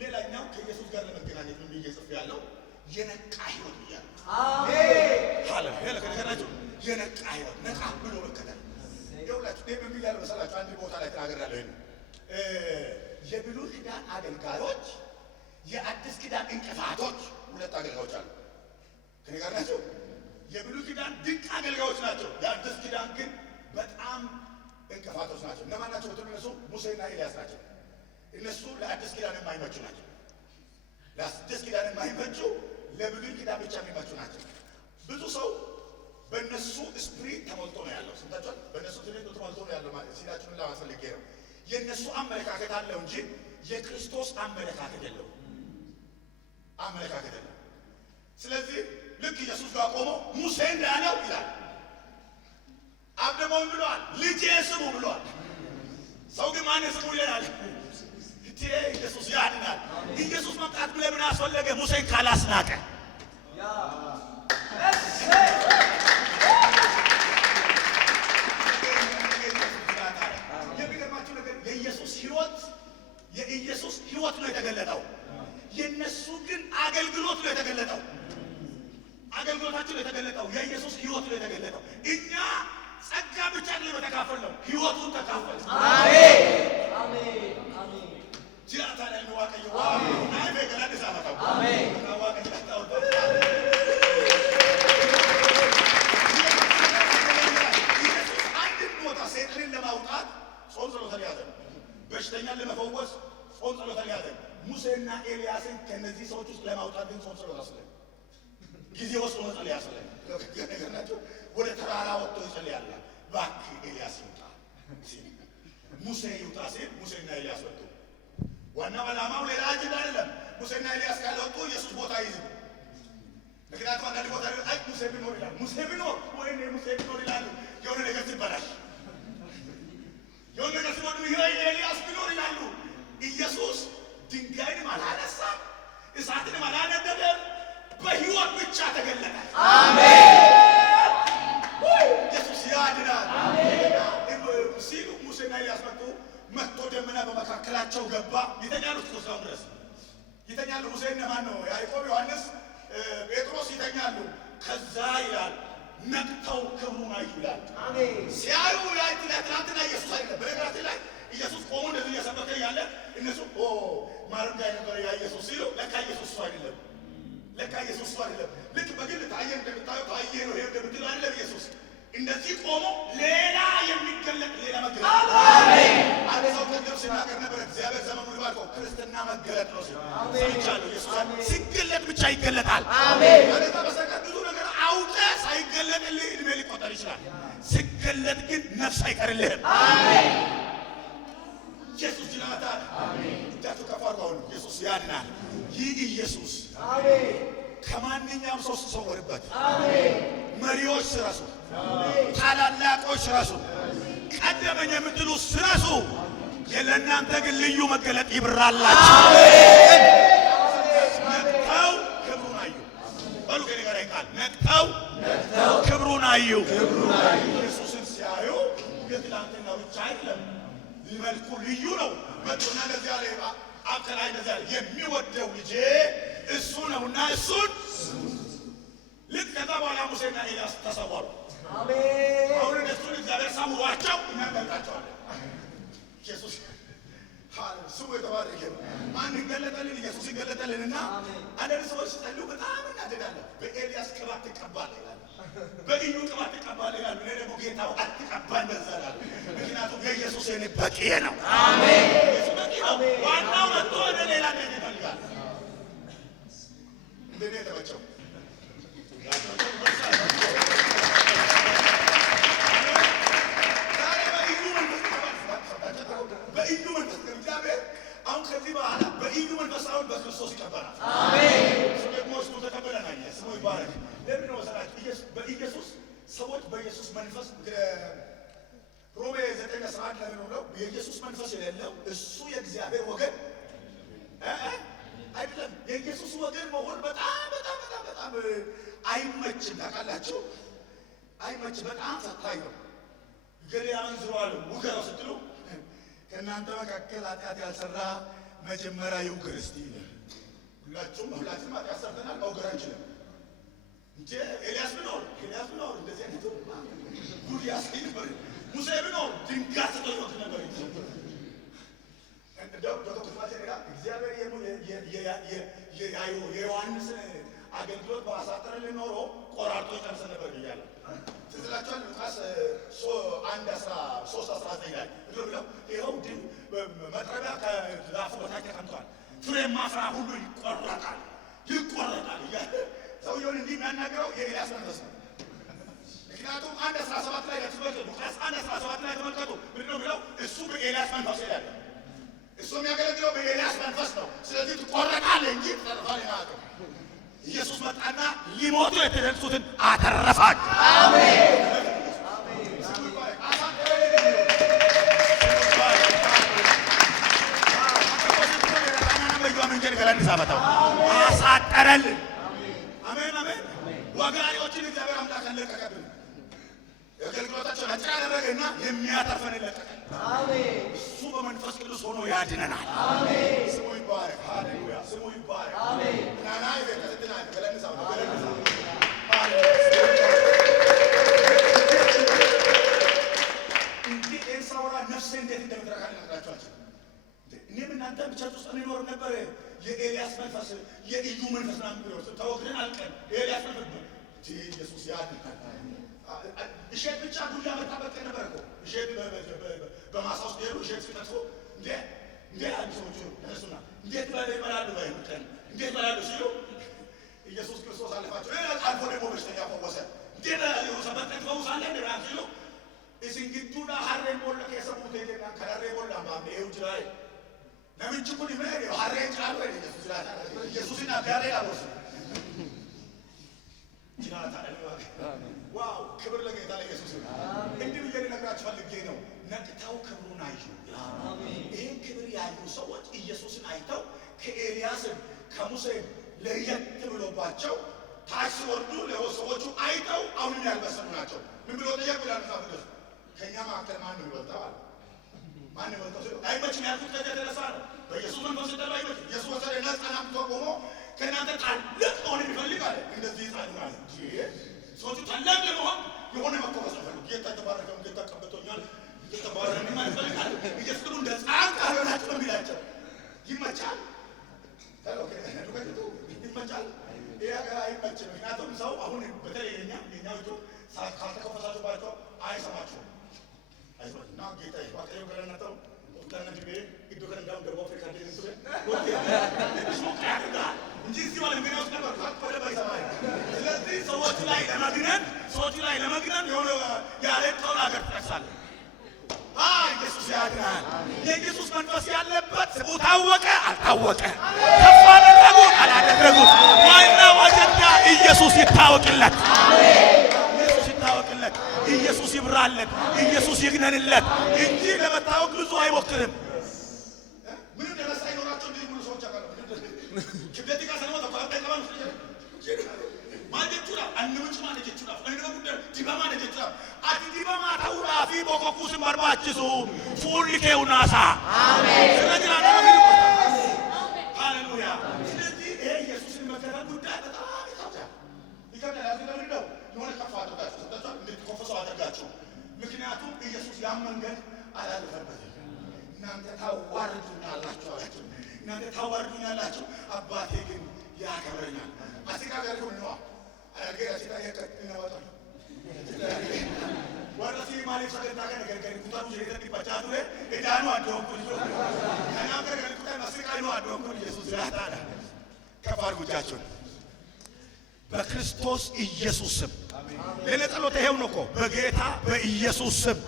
ሌላኛው ከኢየሱስ ጋር ለመገናኘት ምን እየጽፍ ያለው የነቃ ህይወት ይያል። አሜን። ሃሌሉያ ከነገራችሁ የነቃ ህይወት ነቃ ብሎ መከተል ይኸውላችሁ ደም የሚያል መሰላችሁ አንድ ቦታ ላይ ተናገራለሁ። የብሉይ ኪዳን አገልጋዮች የአዲስ ኪዳን እንቅፋቶች ሁለት አገልጋዮች አሉ። ከነገራችሁ የብሉይ ኪዳን ድንቅ አገልጋዮች ናቸው። የአዲስ ኪዳን ግን በጣም እንቅፋቶች ናቸው። እነማን ናቸው? እነሱ ሙሴና ኤልያስ ናቸው። እነሱ ለአዲስ ኪዳን የማይመቹ ናቸው። ለአዲስ ኪዳን የማይመቹ ለብሉይ ኪዳን ብቻ የሚመቹ ናቸው። ብዙ ሰው በእነሱ ስፕሪት ተሞልቶ ነው ያለው። ስንታችኋል? በእነሱ ስፕሪት ተሞልቶ ነው ያለው ማለት ሲላችሁ ምን ለማስፈልግ ነው? የእነሱ አመለካከት አለው እንጂ የክርስቶስ አመለካከት የለው። አመለካከት የለው። ስለዚህ ልክ ኢየሱስ ጋር ቆሞ ሙሴ እንዳለው ይላል። አብ ደግሞ ብሏል፣ ልጄ ስሙ ብሏል። ሰው ግን ማን ስሙ ይላል? ኢየሱስ ያድናል። ኢየሱስ መምጣት ለምን አስፈለገ? ሙሴን ካላስናቀ የሚገርማችሁ ነገር የኢየሱስ ሕይወት ነው የተገለጠው። የነሱ ግን አገልግሎት ነው የተገለጠው። አገልግሎታችን ነው የተገለጠው። የኢየሱስ ሕይወት ነው የተገለጠው። እኛ ጸጋ ብቻ ነው የተካፈልነው፣ ሕይወቱን ተካፈል። አሜን አሜን አሜን። ጂራታ ላይ ነው ዋቀዩ አሜን አሜን ገና ደሳታው አሜን ዋቀዩ ታውጣው ኢየሱስ አንድ ቦታ ሰይጣንን ለማውጣት ጾም ጸሎት ያዘ። በሽተኛን ለመፈወስ ጾም ጸሎት ያዘ። ሙሴና ኤልያስን ከነዚህ ሰዎች ውስጥ ለማውጣት ግን ጾም ጸሎት አስለ ጊዜ ወስዶ መጸለይ ያስፈልጋል። ነገር ናቸው። ወደ ተራራ ወጥቶ ይጸልያል። እባክህ ኤልያስ ይውጣ ሲል ሙሴ ይውጣ ሲል ሙሴና ኤልያስ ወጡ። ዋናው ዓላማው ሌላ አጀንዳ አይደለም። ሙሴና ኤልያስ ካልወጡ ኢየሱስ ቦታ ይይዝ። ምክንያቱም አንዳንድ ቦታ አይ ሙሴ ቢኖር ይላል። ሙሴ ቢኖር ወይኔ ሙሴ ቢኖር ይላሉ። የሆነ ነገር ሲበላሽ የሆነ ነገር ሲሆን ኤልያስ ቢኖር ይላሉ። ኢየሱስ ድንጋይንም አላነሳም፣ እሳትንም አላነደደም። በሕይወት ብቻ ተገለጠ። አሜን። ኢየሱስ ያድናል። አሜን ሲሉ ሙሴና ኤልያስ መጥቶ ደመና በመካከላቸው ገባ። ይተኛሉ እስከዛው ድረስ ይተኛሉ። ሙሴና ማን ነው? ያዕቆብ፣ ዮሐንስ፣ ጴጥሮስ ይተኛሉ። ከዛ ይላል ነቅተው ክብሩን አዩ ይላል። አሜን። ሲያዩ ላይ ትናንትና ኢየሱስ አይደለም። በነገራችን ላይ ኢየሱስ ቆሞ እንደዚህ እየሰበከ ያለ እነሱ ማረም ጋር ነበር ያ ኢየሱስ ሲሉ ለካ ኢየሱስ አይደለም። ለካ ኢየሱስ አይደለም። ልክ በግል ታየ እንደምታየው ታየ ነው ይሄ እንደምትለው አይደለም። ኢየሱስ እንደዚህ ቆሞ ሌላ የሚገለጥ ሌላ መገለጥ። አሜን። አንድ ሰው ከደም ሲናገር ነበር እግዚአብሔር ዘመኑን ይባርከው ክርስትና መገለጥ ነው ሲል ሰምቻለሁ። ኢየሱስ ሲገለጥ ብቻ ይገለጣል። አሜን። ማለት በሰከ ብዙ ነገር አውቀ ሳይገለጥልህ እድሜ ሊቆጠር ይችላል። ሲገለጥ ግን ነፍስ አይቀርልህም። አሜን። ኢየሱስ ይላታል። አሜን። እጃችሁ ከፍ አድርጉ። ኢየሱስ ያድናል። ይህ ኢየሱስ አሜን ከማንኛውም ሰው ሲሰወርበት፣ አሜን መሪዎች ስራሱ፣ አሜን ታላላቆች ስራሱ፣ ቀደመኝ የምትሉ ስራሱ፣ ለእናንተ ግን ልዩ መገለጥ ይብራላችሁ። አሜን። ነቅተው ክብሩን አዩ። በሉ ከኔ ጋር ቃል ነቅተው ክብሩን አዩ። ኢየሱስን ሲያዩ የትላንትና ብቻ አይደለም፣ መልኩ ልዩ ነው። መጡና እንደዚህ ያለ አብተላይ እንደዚህ ያለ የሚወደው ልጄ እሱ ነውና እሱን ልክ ከዛ በኋላ ሙሴና ኤልያስ ተሰወሩ። አሜን። አሁን እነሱን እግዚአብሔር ሰውሯቸው እኛ እንገልጣቸዋለን። ኢየሱስ ስሙ የተባረከ ነው። ማን ይገለጠልን? ኢየሱስ ይገለጠልንና አንዳንድ ሰዎች ሲጸልዩ በጣም እናደዳለን። በኤልያስ ቅባት ትቀባለህ ይላል፣ በኢዩ ቅባት ትቀባለህ ይላሉ። እኔ ደግሞ ጌታው አትቀባኝ እንደዛ እላለሁ። ምክንያቱም የኢየሱስ የኔ በቂ ነው። አሜን። ኢየሱስ በቂ ነው። ዋናው መጥቶ ወደ ሌላ ነገር ይፈልጋል። እንደኔ ተመቸው በኢዩ መንፈስ እግዚአብሔር አሁን ከዚህ በኋላ በኢዩ መንፈስ አሁን በክርስቶስ ይቀበላል። አሜን። እሱ ደግሞ እሱ ተቀበለናል። ስሙ ይባረክ። ለምን ነው መሰላችሁ? በኢየሱስ ሰዎች በኢየሱስ መንፈስ ሮሜ 9:11 ለምን ነው የኢየሱስ መንፈስ የሌለው እሱ የእግዚአብሔር ወገን አይደለም። የኢየሱስ ወገን መሆን በጣም በጣም በጣም በጣም አይመችም። ታውቃላችሁ፣ አይመችም። በጣም ፈታኝ ነው። ገሌ አመንዝሯል ውገረው ስትሉ ከእናንተ መካከል ኃጢአት ያልሰራ መጀመሪያ ይውገር እስቲ። ሁላችንም ኃጢአት ሰርተናል፣ መውገር አንችልም እንጂ ኤልያስ ቢኖር እንደዚህ አይነት ጉድ ያስገኝ ነበር። ሙሴ ቢኖር ድንጋይ ተጠቅሞ ነበር። እግዚአብሔር የዮሐንስን አገልግሎት ባሳጠረልን ኖሮ ቆራርጦ ጨርሰን ነበር ብያለሁ። ትዝ ይላችኋል ሉቃስ 1:13-19 ላይ ብለው ይኸው መጥረቢያ ከዛፉ በታች ተቀምጧል፣ ፍሬ ማፍራት ሁሉ ይቆረጣል እያለ ሰውየውን እንዲህ የሚያናገረው የኤልያስ መንፈስ ነው። ምክንያቱም 1:17 ላይ ሉቃስ 1:17 ላይ ተመልከቱ። ምንድን ነው የሚለው? እሱ በኤልያስ መንፈስ ይላል። እሱ የሚያገለግለው በኤልያስ መንፈስ ነው። ስለዚህ ትቆረጣለህ እንጂ ትተርፋለህ ማለት ነው። ኢየሱስ መጣና ሊሞቱ የተነሱትን አተረፋቸው። አሜን። አሳጠረልን። አሜን አሜን። ወጋሪዎችን እግዚአብሔር አምላክ ለቀቀብን። የአገልግሎታቸውን አጭር ያደረገና የሚያተርፈን ለቀቀ። አሜን። እሱ በመንፈስ ቅዱስ ሆኖ ያድነናል። አሜን። ስሙ ይባረክ። ሃሌሉያ። ስሙ ይባረክ። አሜን። ናናይ በተትና ገለንሳው እንዴ ኤልሳውራ ነፍሴ እንዴት እንደምትረካ ልነግራችሁ። እኔም እናንተ ብቻ ውስጥ እንኖር ነበር። የኤልያስ መንፈስ የኢዩ መንፈስ ነው የሚለው ተወግረን አልቀን የኤልያስ መንፈስ ኢየሱስ ያድናል። እሸት ብቻ ዱላ መጣበቅ ነበር እኮ እሸት በማሳ ውስጥ ሄዱ። እሸት ሲጠፉ እንዴ አንድ ሰዎች እነሱና እንዴት ይበላሉ ባይቀን እንዴት ይበላሉ ሲሉ ኢየሱስ ክርስቶስ አለፋቸው። አልፎ ደግሞ በሽተኛ ፈወሰ። እንዴት ሰበት ፈውሳለ እንደና ሲሉ እስንግዱና ሀሬ ሞላ ከሰሙት ሄደና ከሀሬ ሞላ ማም ይውጅራይ ነምንጭ ኩን ይመር ሀሬ ጫሉ ኢየሱስ ላይ ኢየሱስና ጋሬ አወስ ዋው ክብር ለጌታ ለኢየሱስ ነው። እንዲህ ብዬ ልነግራችሁ ፈልጌ ነው። ነቅተው ክብሩን አዩ። ይህን ክብር ያዩ ሰዎች ኢየሱስን አይተው ከኤልያስም ከሙሴም ለየት ብሎባቸው ታች ሲወርዱ ሰዎቹ አይተው አሁንም ያልበሰሉ ናቸው። ምን ብሎ ጠየቁ ይላል መጽሐፍ ቅዱስ። ከእኛ መካከል ማን ነው ይበልጣል አለ። ማን ነው ይበልጣል? አይመችም ያልኩት ከዚያ የተነሳ ነው። በኢየሱስ መንፈስ ሲጠራ አይመችም። ኢየሱስ ወሰደ እና ሕፃናት ቆሞ ከእናንተ ታላቅ መሆን የሚፈልግ አለ። እንደዚህ ሕፃን ማለት ሰዎቹ ታላቅ ለመሆን የሆነ መቆረስ ፈልጉ። ጌታ የተባረከው ጌታ ቀበቶኛል የተባረከ ማለት ይፈልጋል። ኢየሱስ ደግሞ እንደ ሕፃን ካልሆናችሁ ነው የሚላቸው። ይመቻል ይመቻል። አይመችም። ምክንያቱም ሰው አሁን በተለይ የኛዎቹ ካልተከፈሳችሁባቸው አይሰማችሁም እና ጌታ ዋቀዩ ገለነተው ኦታነጅቤ ኢዶ ከንዳም ገርቦ አፍሪካ ዴንሱሬ እንጂ እዚህ ማለት ምን ያውስ ነበር ካቆለ ባይሰማይ። ስለዚህ ሰዎች ላይ ለመግነን የሆነ ያለውን አገር ትጠቅሳለህ። ኢየሱስ ያድናል። የኢየሱስ መንፈስ ያለበት ስሙ ታወቀ አልታወቀ፣ ከፍ አደረጉት አላደረጉት፣ ዋና አጀንዳ ኢየሱስ ይታወቅለት። ኢየሱስ ይታወቅለት፣ ኢየሱስ ይብራለት፣ ኢየሱስ ይግነንለት እንጂ ለመታወቅ ብዙ አይሞክርም። ምን ደረሰ አይኖራቸው እንዴ ሙሉ ሰዎች አቃሉ ክብደት ካሰነው ተቋም ተቀባሉ ማጀቹራ አንምጭ ማጀቹራ አንምጭ ዲባማ ማጀቹራ አቲ ዲባማ ታውራፊ ቦኮኩስ መርባችሱ ፉልኬውናሳ አሜን ስለዚህ ሃሌሉያ። ስለዚህ ይሄ ኢየሱስን መከተል ጉዳይ በጣም ይከብዳል። ለምን ነው የሆነ ከፍ አድርጋችሁ ሰጣችሁ እንድትኮፈሰው አድርጋችሁ። ምክንያቱም ኢየሱስ ያን መንገድ አላለፈበትም። እናንተ ታዋርዱኛላችሁ አላችሁ። እናንተ ታዋርዱኛላችሁ፣ አባቴ ግን ያከብረኛል። አስተካከለ ነው አገራችን ላይ ተቀጥነዋል። ወራሲ ማለት ሰገዳ ነገር ኩታሩ ጀሪት ቢባቻቱ እዳኑ አዶንኩ ከናገር ኩታ መስቃኑ አዶንኩ ኢየሱስ ያታላ ከፋር ጉጃቸው በክርስቶስ ኢየሱስ ስም ለኔ ጸሎት ይሄው ነው እኮ በጌታ በኢየሱስ ስም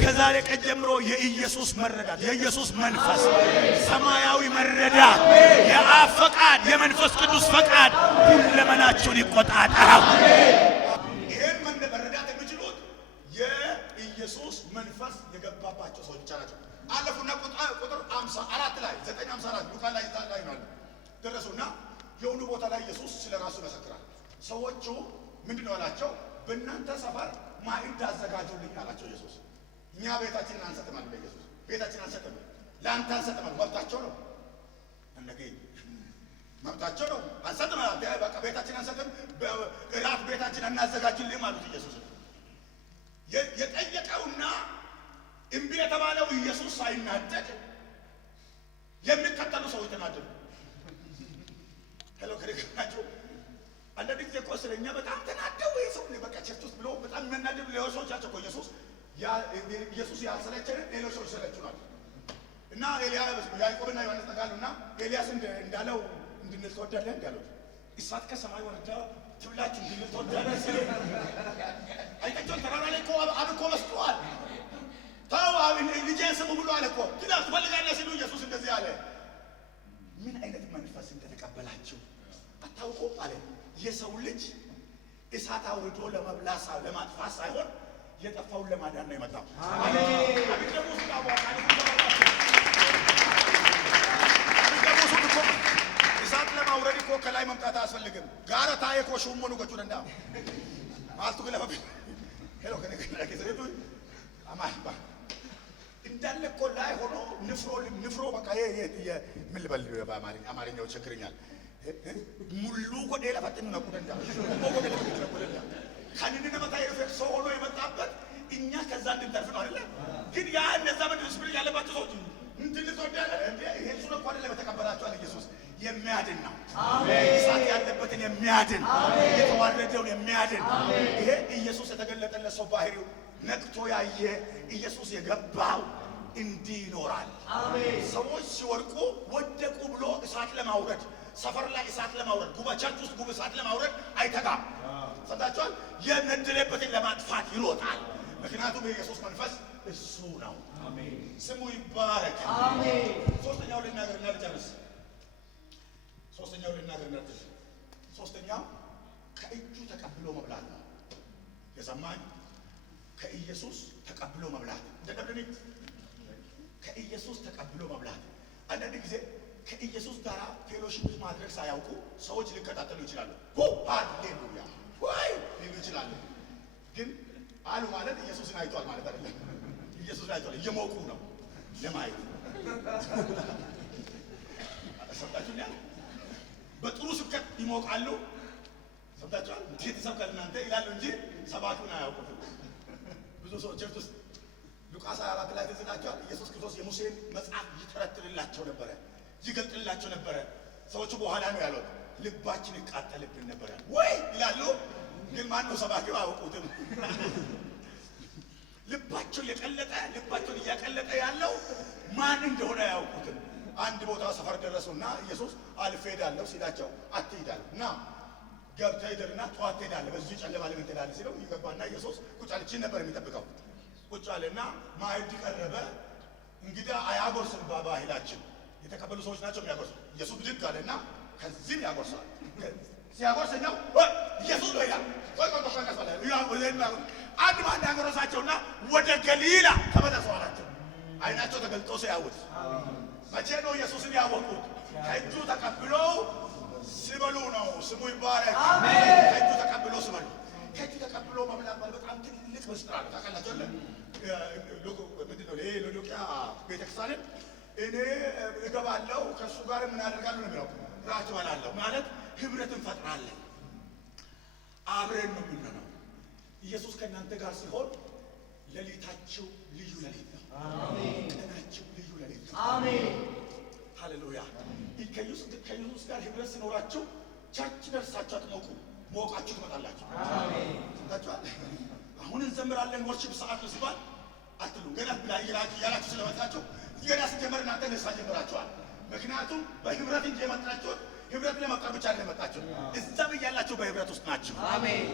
ከዛሬ ቀን ጀምሮ የኢየሱስ መረዳት የኢየሱስ መንፈስ ሰማያዊ መረዳት የአብ ፈቃድ የመንፈስ ቅዱስ ፈቃድ ሁለመናችሁን ይቆጣጠራል። ይሄን መረዳት የሚችሉት የኢየሱስ መንፈስ የገባባቸው ሰዎች ብቻ ናቸው። አለፉና ቁጥር 54 ላይ 954 ሉቃስ ላይ ነው ደረሱና የሆኑ ቦታ ላይ ኢየሱስ ስለራሱ መሰክራል። ሰዎቹ ምንድነው አላቸው? በእናንተ ሰፈር ማዕድ አዘጋጁልኝ አላቸው ኢየሱስ። እኛ ቤታችንን አንሰጥም አለ ኢየሱስ። ቤታችንን አንሰጥም፣ ለአንተ አንሰጥም። መብታቸው ነው እንደገ መብታቸው ነው። አንሰጥም አለ በቃ ቤታችንን አንሰጥም፣ እራት ቤታችንን እናዘጋጅልኝ ማለት ኢየሱስ። የጠየቀውና እምቢ የተባለው ኢየሱስ ሳይናደድ የሚከተሉ ሰዎች ተናደዱ። ሄሎ ከደግናቸው አንዳንድ ጊዜ እኮ ስለኛ በጣም ተናደው ወይ ሰው በቃ ቸርች ውስጥ ብሎ በጣም የሚያናደዱ ሌሎች ሰዎች ናቸው እኮ ኢየሱስ ያልሰለቸንን ሌሎች ሰዎች ይሰለቹናል። እና ያዕቆብና ዮሐንስ ተጋሉና ኤልያስ እንዳለው እንድንል ትወዳለህ እንዳለው እሳት ከሰማይ ወርዳ ትብላችሁ እንድንል ትወዳለህ ሲል አይታችኋል። ተራራ ላይ እኮ አብ እኮ መስሏል። ተው አብን ልጄን ስሙ ብሎ አለ እኮ ትዳር ትፈልጋለህ ሲሉ ኢየሱስ እንደዚህ አለ። ምን አይነት መንፈስ እንደተቀበላችሁ አታውቁም አለ። የሰው ልጅ እሳት አውርዶ ለመብላት ለማጥፋት ሳይሆን የጠፋውን ለማዳን ነው የመጣው። አሜን። አብደሙ ስላው እሳት ለማውረድ እኮ ከላይ መምጣት አያስፈልግም። ጋራ ታዬ እኮ ሹሞኑ ገቹ ደንዳ ማልቱ ገለፈ ሄሎ ከነገና ከዘሬቱ አማባ እንዳለ እኮ ላይ ሆኖ ንፍሮ በቃ ምን ልበል በአማርኛው ቸግረኛል። ሙሉ ጎዴ ለፈጥን ነው ደንዳ ጎዴ ለፈጥን ነው ደንዳ ካንነ መታየው ሰው ሆኖ የመጣበት እኛ ከዛ እንድንተርፍ ነው አይደል? ግን ያ እነዛ መንፈስ ስፒሪት ያለባቸው ሰዎች እንድንተወዳለ እንዴ ይሄን ሱነ ቆደ ለተቀበላቸው አለ ኢየሱስ የሚያድን ነው። አሜን። እሳት ያለበትን የሚያድን አሜን። የተዋረደውን የሚያድን አሜን። ይሄ ኢየሱስ የተገለጠለት ሰው ባህሪው ነቅቶ ያየ ኢየሱስ የገባው እንዲህ ይኖራል። አሜን። ሰዎች ሲወድቁ ወደቁ ብሎ እሳት ለማውረድ ሰፈር ላይ እሳት ለማውረድ ጉባቻች ውስጥ እሳት ለማውረድ አይተጋም። ሰጣቸዋል። የነደለበትን ለማጥፋት ይሮጣል። ምክንያቱም የኢየሱስ መንፈስ እሱ ነው። አሜን። ስሙ ይባረክ። አሜን። ሶስተኛው ልናገርና ልጨርስ። ሶስተኛው ከእጁ ተቀብሎ መብላት ነው። የሰማኝ ከኢየሱስ ተቀብሎ መብላት እንደቀደም ከኢየሱስ ተቀብሎ መብላት። አንዳንድ ጊዜ ከኢየሱስ ጋር ፌሎሺፕ ማድረግ ሳያውቁ ሰዎች ሊከታተሉ ይችላሉ። ሃሌሉያ ወይ ሊሉ ይችላሉ። ግን አሉ ማለት ኢየሱስን አይቷል ማለት አይደለም። ኢየሱስን አይቷል እየሞቁ ነው ለማየት ሰምታችሁኛ። በጥሩ ስብከት ይሞቃሉ። ሰምታችኋል። እንዴት ይሰብካል እናንተ ይላሉ እንጂ ሰባኪውን አያውቁትም። ብዙ ሰዎች ቸርች ውስጥ ሉቃስ 24 ላይ ተዘናቸዋል። ኢየሱስ ክርስቶስ የሙሴን መጽሐፍ ይተረትርላቸው ነበረ፣ ይገልጥላቸው ነበረ። ሰዎቹ በኋላ ነው ያሉት ልባችን ይቃጠልብን ነበረ ወይ ይላሉ። ግን ማን ነው ሰባኪው? አያውቁትም። ልባቸውን እያቀለጠ ያለው ማን እንደሆነ አያውቁትም። አንድ ቦታ ሰፈር ደረሱና ኢየሱስ አልፌ ሄዳለሁ ሲላቸው አትሄዳሉ እና ገብተህ ሄደርና ጠዋት ትሄዳለህ በዚህ ጨለማ ለምን ትሄዳለህ ሲለው ይገባና ኢየሱስ ቁጭ አለችን ነበር የሚጠብቀው። ቁጭ አለና ማዕድ ቀረበ። እንግዳ አያጎርስም በባህላችን የተቀበሉ ሰዎች ናቸው የሚያጎርሱ። ኢየሱስ ብድግ አለና ከዚህም ያጎርሳል። ሲያጎርሰኛው ኢየሱስ ነው ይላል። አንድ ማን ያጎረሳቸውና ወደ ገሊላ ተመለሱ አላቸው። አይናቸው ተገልጦ ሲያዩት መቼ ነው ኢየሱስን ያወቁት? ከእጁ ተቀብሎ ሲበሉ ነው። ስሙ ይባረክ። አሜን። ከእጁ ተቀብሎ ሲበሉ። ከእጁ ተቀብሎ መብላት በጣም ትልቅ ምስጢር አለ። ታውቃላችሁ አይደል? ምንድን ነው ይሄ ሎዶቅያ ቤተክርስቲያንን እኔ እገባለሁ ከእሱ ጋር ምን አደርጋለሁ ነው የሚለው። ራት እበላለሁ ማለት ህብረት እንፈጥራለን፣ አብረን ነው የምንሆነው። ኢየሱስ ከእናንተ ጋር ሲሆን ሌሊታችሁ ልዩ ሌሊት ነው። አሜን። ቀናችሁ ልዩ ሌሊት ነው። አሜን። ሃሌሉያ። ከኢየሱስ ጋር ህብረት ሲኖራችሁ ቸርች ደርሳችሁ አትሞቁ፣ ሞቃችሁ ትመጣላችሁ። አሜን። ታውቃላችሁ። አሁን እንዘምራለን ወርሺፕ ሰዓት ነው ሲባል አትሉ። ገና ያላችሁ ስለመጣችሁ ገና ሲጀመር እናንተ ንስሐ ጀምራችኋል። ምክንያቱም በህብረት እንጂ የመጣችሁት ህብረት ለመፍጠር ብቻ አይደለም የመጣችሁት። እዛም እያላችሁ በህብረት ውስጥ ናችሁ። አሜን።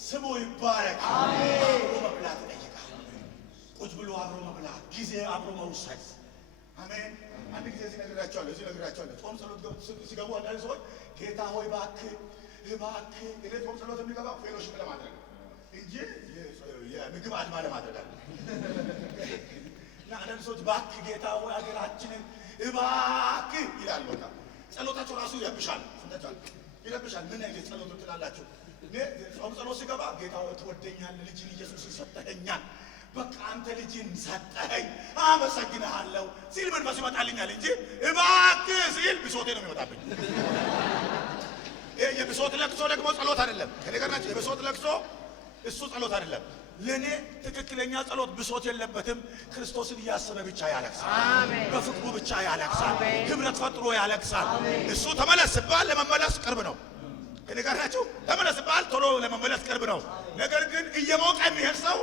ስሙ ይባረክ። አሜን። አብሮ መብላት ይጠይቃል። ቁጭ ብሎ አብሮ መብላት፣ ጊዜ አብሮ መውሰድ። አሜን። አንድ ጊዜ እዚህ ነግራችኋለሁ። ጾም ጸሎት ሲገቡ አንዳንድ ሰዎች ጌታ ሆይ እባክህ እኔ ጾም ጸሎት የሚገባው ፌሎሺፕ ለማድረግ እንጂ የምግብ አድማ ለማድረግ አለ እና አንዳንድ ሰዎች እባክህ ጌታ ሆይ ሀገራችንን እባክህ ይላሉ። በቃ ጸሎታቸው ራሱ ይረብሻል። ይረብሻል። ምን አይነት ጸሎት ትላላችሁ? እኔ ጾም ጸሎት ሲገባ ጌታ ሆይ ትወደኛለህ፣ ልጅን ኢየሱስን ሰጠኸኛል፣ በቃ አንተ ልጅን ሰጠኸኝ አመሰግንሃለሁ ሲል መንፈስ ይመጣልኛል እንጂ እባክህ ሲል ብሶቴ ነው የሚመጣብኝ። የብሶት ለቅሶ ደግሞ ጸሎት አይደለም። ከነገራችሁ የብሶት ለቅሶ እሱ ጸሎት አይደለም። ለኔ ትክክለኛ ጸሎት ብሶት የለበትም። ክርስቶስን እያሰበ ብቻ ያለቅሳል። አሜን። በፍቅሩ ብቻ ያለቅሳል። ህብረት ፈጥሮ ያለቅሳል። እሱ ተመለስ ሲባል ለመመለስ ቅርብ ነው። ከኔ ጋር ናችሁ? ተመለስ ባል ቶሎ ለመመለስ ቅርብ ነው። ነገር ግን እየሞቀ የሚሄድ ሰው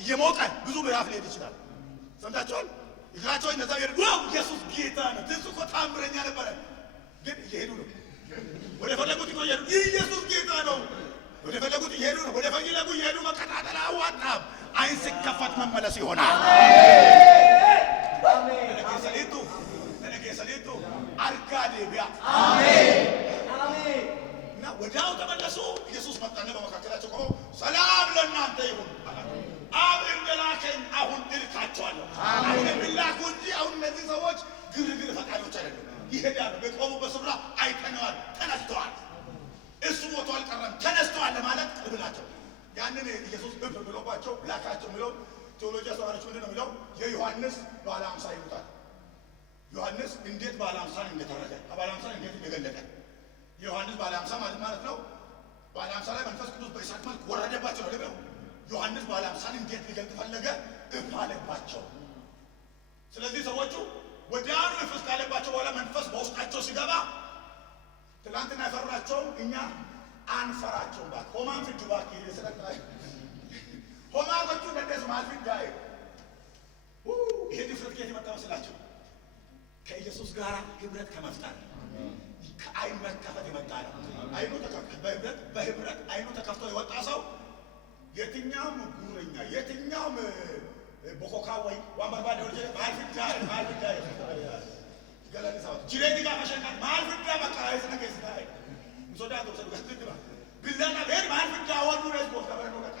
እየሞቀ ብዙ ምዕራፍ ሊሄድ ይችላል። ሰምታችኋል? እግራቸው እነዛ ይሄዱ ዋው ኢየሱስ ጌታ ነው። ትንሱ እኮ ታምረኛ ነበረ። ግን እየሄዱ ነው ወደ ፈለጉት እኮ እየሄዱ ኢየሱስ ጌታ ነው። ወደ ፈለጉት እየሄዱ ነው። ወደ ፈለጉ እየሄዱ መቀጣጠል አዋጣም። አይን ሲከፈት መመለስ ይሆናል። አሜን ሰሌቱ አርጋዴ ቢያ አሜን አሜን። እና ወዲያው ተመለሱ። ኢየሱስ መጣና በመካከላቸው ቆሞ ሰላም ለእናንተ ይሁን፣ አብ እንደላከኝ አሁን እልካቸዋለሁ። አሁን የሚላኩ እንጂ አሁን እነዚህ ሰዎች ግርግር ፈጣሪዎች አይደሉም። ይሄዳሉ። በቆሙበት ስፍራ አይተነዋል፣ ተነስተዋል። እሱ ሞቶ አልቀረም ተነስተዋል ለማለት ቅርብ ናቸው። ያንን ኢየሱስ ብሎባቸው ላካቸው የሚለው ቴዎሎጂ አስተማሪዎች ምንድን ነው የሚለው? የዮሐንስ ባለ 50 ይሉታል። ዮሐንስ እንዴት ባለ 50 እንደተረከ ባለ 50 እንዴት እንደገለጠ ዮሐንስ ባለ 50 ማለት ነው። ባለ 50 ላይ መንፈስ ቅዱስ በእሳት መልክ ወረደባቸው ነው ደግሞ ዮሐንስ ባለ 50 እንዴት ሊገልጥ ፈለገ? እፍ አለባቸው። ስለዚህ ሰዎቹ ወዲያውኑ እፍ ካለባቸው በኋላ መንፈስ በውስጣቸው ሲገባ ትናንትና ያፈራቸውም እኛ አንፈራቸውም። ባክ ሆማን ፍጁ ባክ ይሰለጣይ ሆማኖቹ እንደዚህ ማልፍዳይ ይሄ ድፍረት ከየት የመጣ መስላችሁ? ከኢየሱስ ጋር ህብረት ከመፍጠር ከአይን መከፈት የመጣ ነው። አይኑ ተከፍቶ በህብረት አይኑ ተከፍቶ የወጣ ሰው የትኛውም ጉረኛ የትኛውም ቦኮካ ወይ ዋምባባ ደውጀ ማልፍዳይ ገለል ሰው ጅሬዲ ጋር መሸንካ ማልፍዳ በቃ አይስነከስ ታይ ሶዳቶ ሰልገትባ ቢላና ቤት ማልፍዳ ወዱ ረስ ቦካ በረዶ በቃ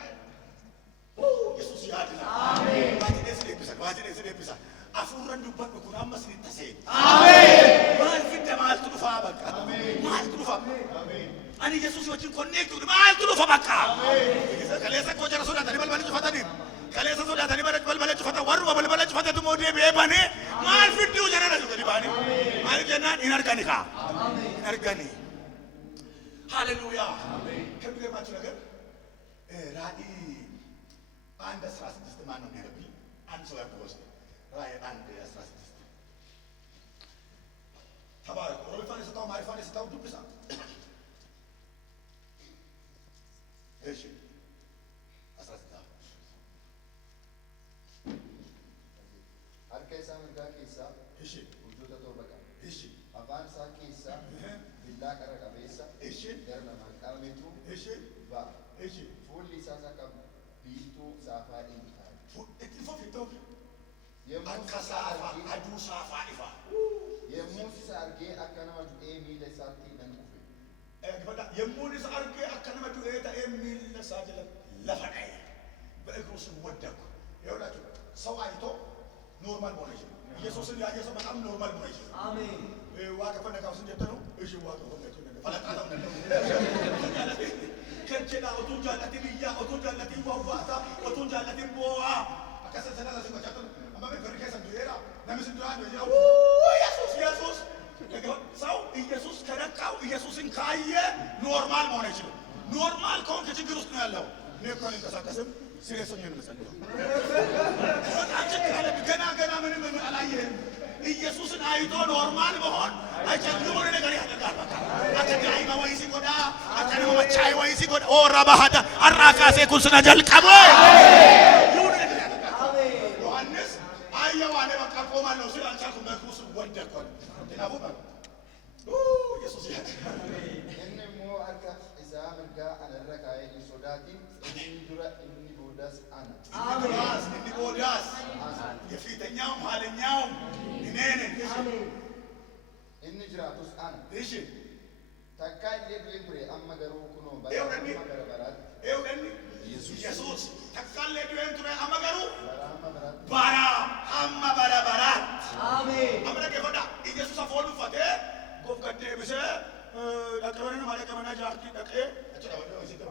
ኢየሱስ ያድናል። አሜን። ባጅኔስ ለብሳ አፉረን ዱበት በኩራም መስል ተሰይ አሜን። ማልፍዳ ማልትዱፋ በቃ አሜን። ማልትዱፋ አሜን። አኒ ኢየሱስ ወችን ኮኔክት ማልትዱፋ በቃ አሜን። ከለሰ ኮጀራ ሶዳ ተሪበልበልጭ ፈተኒ ከለሰ ሶዳ ተሪበልበልጭ ፈተ ወሩ በልበልጭ ፈተ ሞዴ ቤባኔ ማልፍዱ ጀነረ ዲባኔ ማልጀናን ኢነርጋኒካ አሜን። ኢነርጋኒ ሃሌሉያ አሜን። ከሚገርማችሁ ነገር ራእይ 1:16 ማን ነው የሚያነብልኝ? አንድ ሰው ያብቦስ ራእይ 1:16 ተባረክ። ሮልፋን የሰጣው ማሪፋን የሰጣው ዱብሳ እሺ 16 አርከሳ ምንጋ ኬሳ እሺ ውጆታ ተወበቃ እሺ አፋን ሳ ኬሳ ቢላ ቀረቀቤሳ እሺ ደርና ማቃሜቱ እሺ ባ እሺ ፉሊ ሳሳ ቀብ ቢቱ ሳፋ ኢንታ እጥፎ ፊቶ የሙሳ አካሳፋ አዱሳፋ ኢፋ የሙሳ አርጌ አከናማ ዱኤ ሚለ ሳቲ ነንኩፍ ገበዳ የሙሳ አርጌ አከናማ ዱኤ ታ ሚል ለሳጀለ ለፈዳይ በእግሩ ስም ወደኩ። ይኸውላችሁ ሰው አይቶ ኖርማል ሆነ ይችላል። ኢየሱስን ያየ ሰው በጣም ኖርማል ሆነ ይችላል። አሜን። ዋቀፈ ነካውስ እንደተኑ እሺ ዋቀፈ ነካው ፈለጣታው እንደተኑ ከንቸዳ ኦቱን ጃላቲ ቢያ ኦቱን ጃላቲ ዋዋታ ኦቱን ጃላቲ ቦዋ አከሰሰና ለሰቆቻቱ አማበ ከርከሰ ዱኤራ ነምስ ዱአን ነው ኢየሱስ ኢየሱስ ሰው ኢየሱስ ከነካው ኢየሱስን ካየ ኖርማል መሆን ይችላል። ኖርማል ከሆነ ችግር ውስጥ ነው ያለው። እኔ እኮ ልንቀሳቀስም ሲሪየስኛ ነው መሰለኝ። በጣም ችግር አለ። ገና ምንም አላየህም። ኢየሱስን አይቶ ኖርማል መሆን አይቻልም። የሆነ ነገር ያደርጋል። በቃ አከዳይ ወይሲ ጎዳ አከዳይ ወቻይ ወይሲ ጎዳ ኦራ ባህዳ አራካሴ ኩንስና ጀልቀሞ የሆነ ነገር ያደርጋል። አሜን። ዮሐንስ አየው አለ በቃ ቆማለሁ ሲል አልቻልኩም። በክሩስ ወደቀ። ደናቡ ኢየሱስ ያድናል። እነሞ አርካ ኢሳ ምንጋ አነረካይ ሶዳቲ እንዱራ እንዲቦዳስ አና አብራስ እንዲቦዳስ የፊተኛው ኋለኛው እኔ ነኝ። እንጅራቱስ አና እሺ ተካይ ለብሬ አመገሩ ኩኖ ይኸውልህ በራበራት ኢየሱስ ተካለ ዱኤንቱሬ አመገሩ በራበራት ባራ አማ በራበራት አሜን። አምረ ገፈዳ ኢየሱስ አፎሉ ፈቴ ጎፍ ገደ ብሰ አቀበረን ማለት ከመና ጃርቲ ደቀ አጭራ ወደ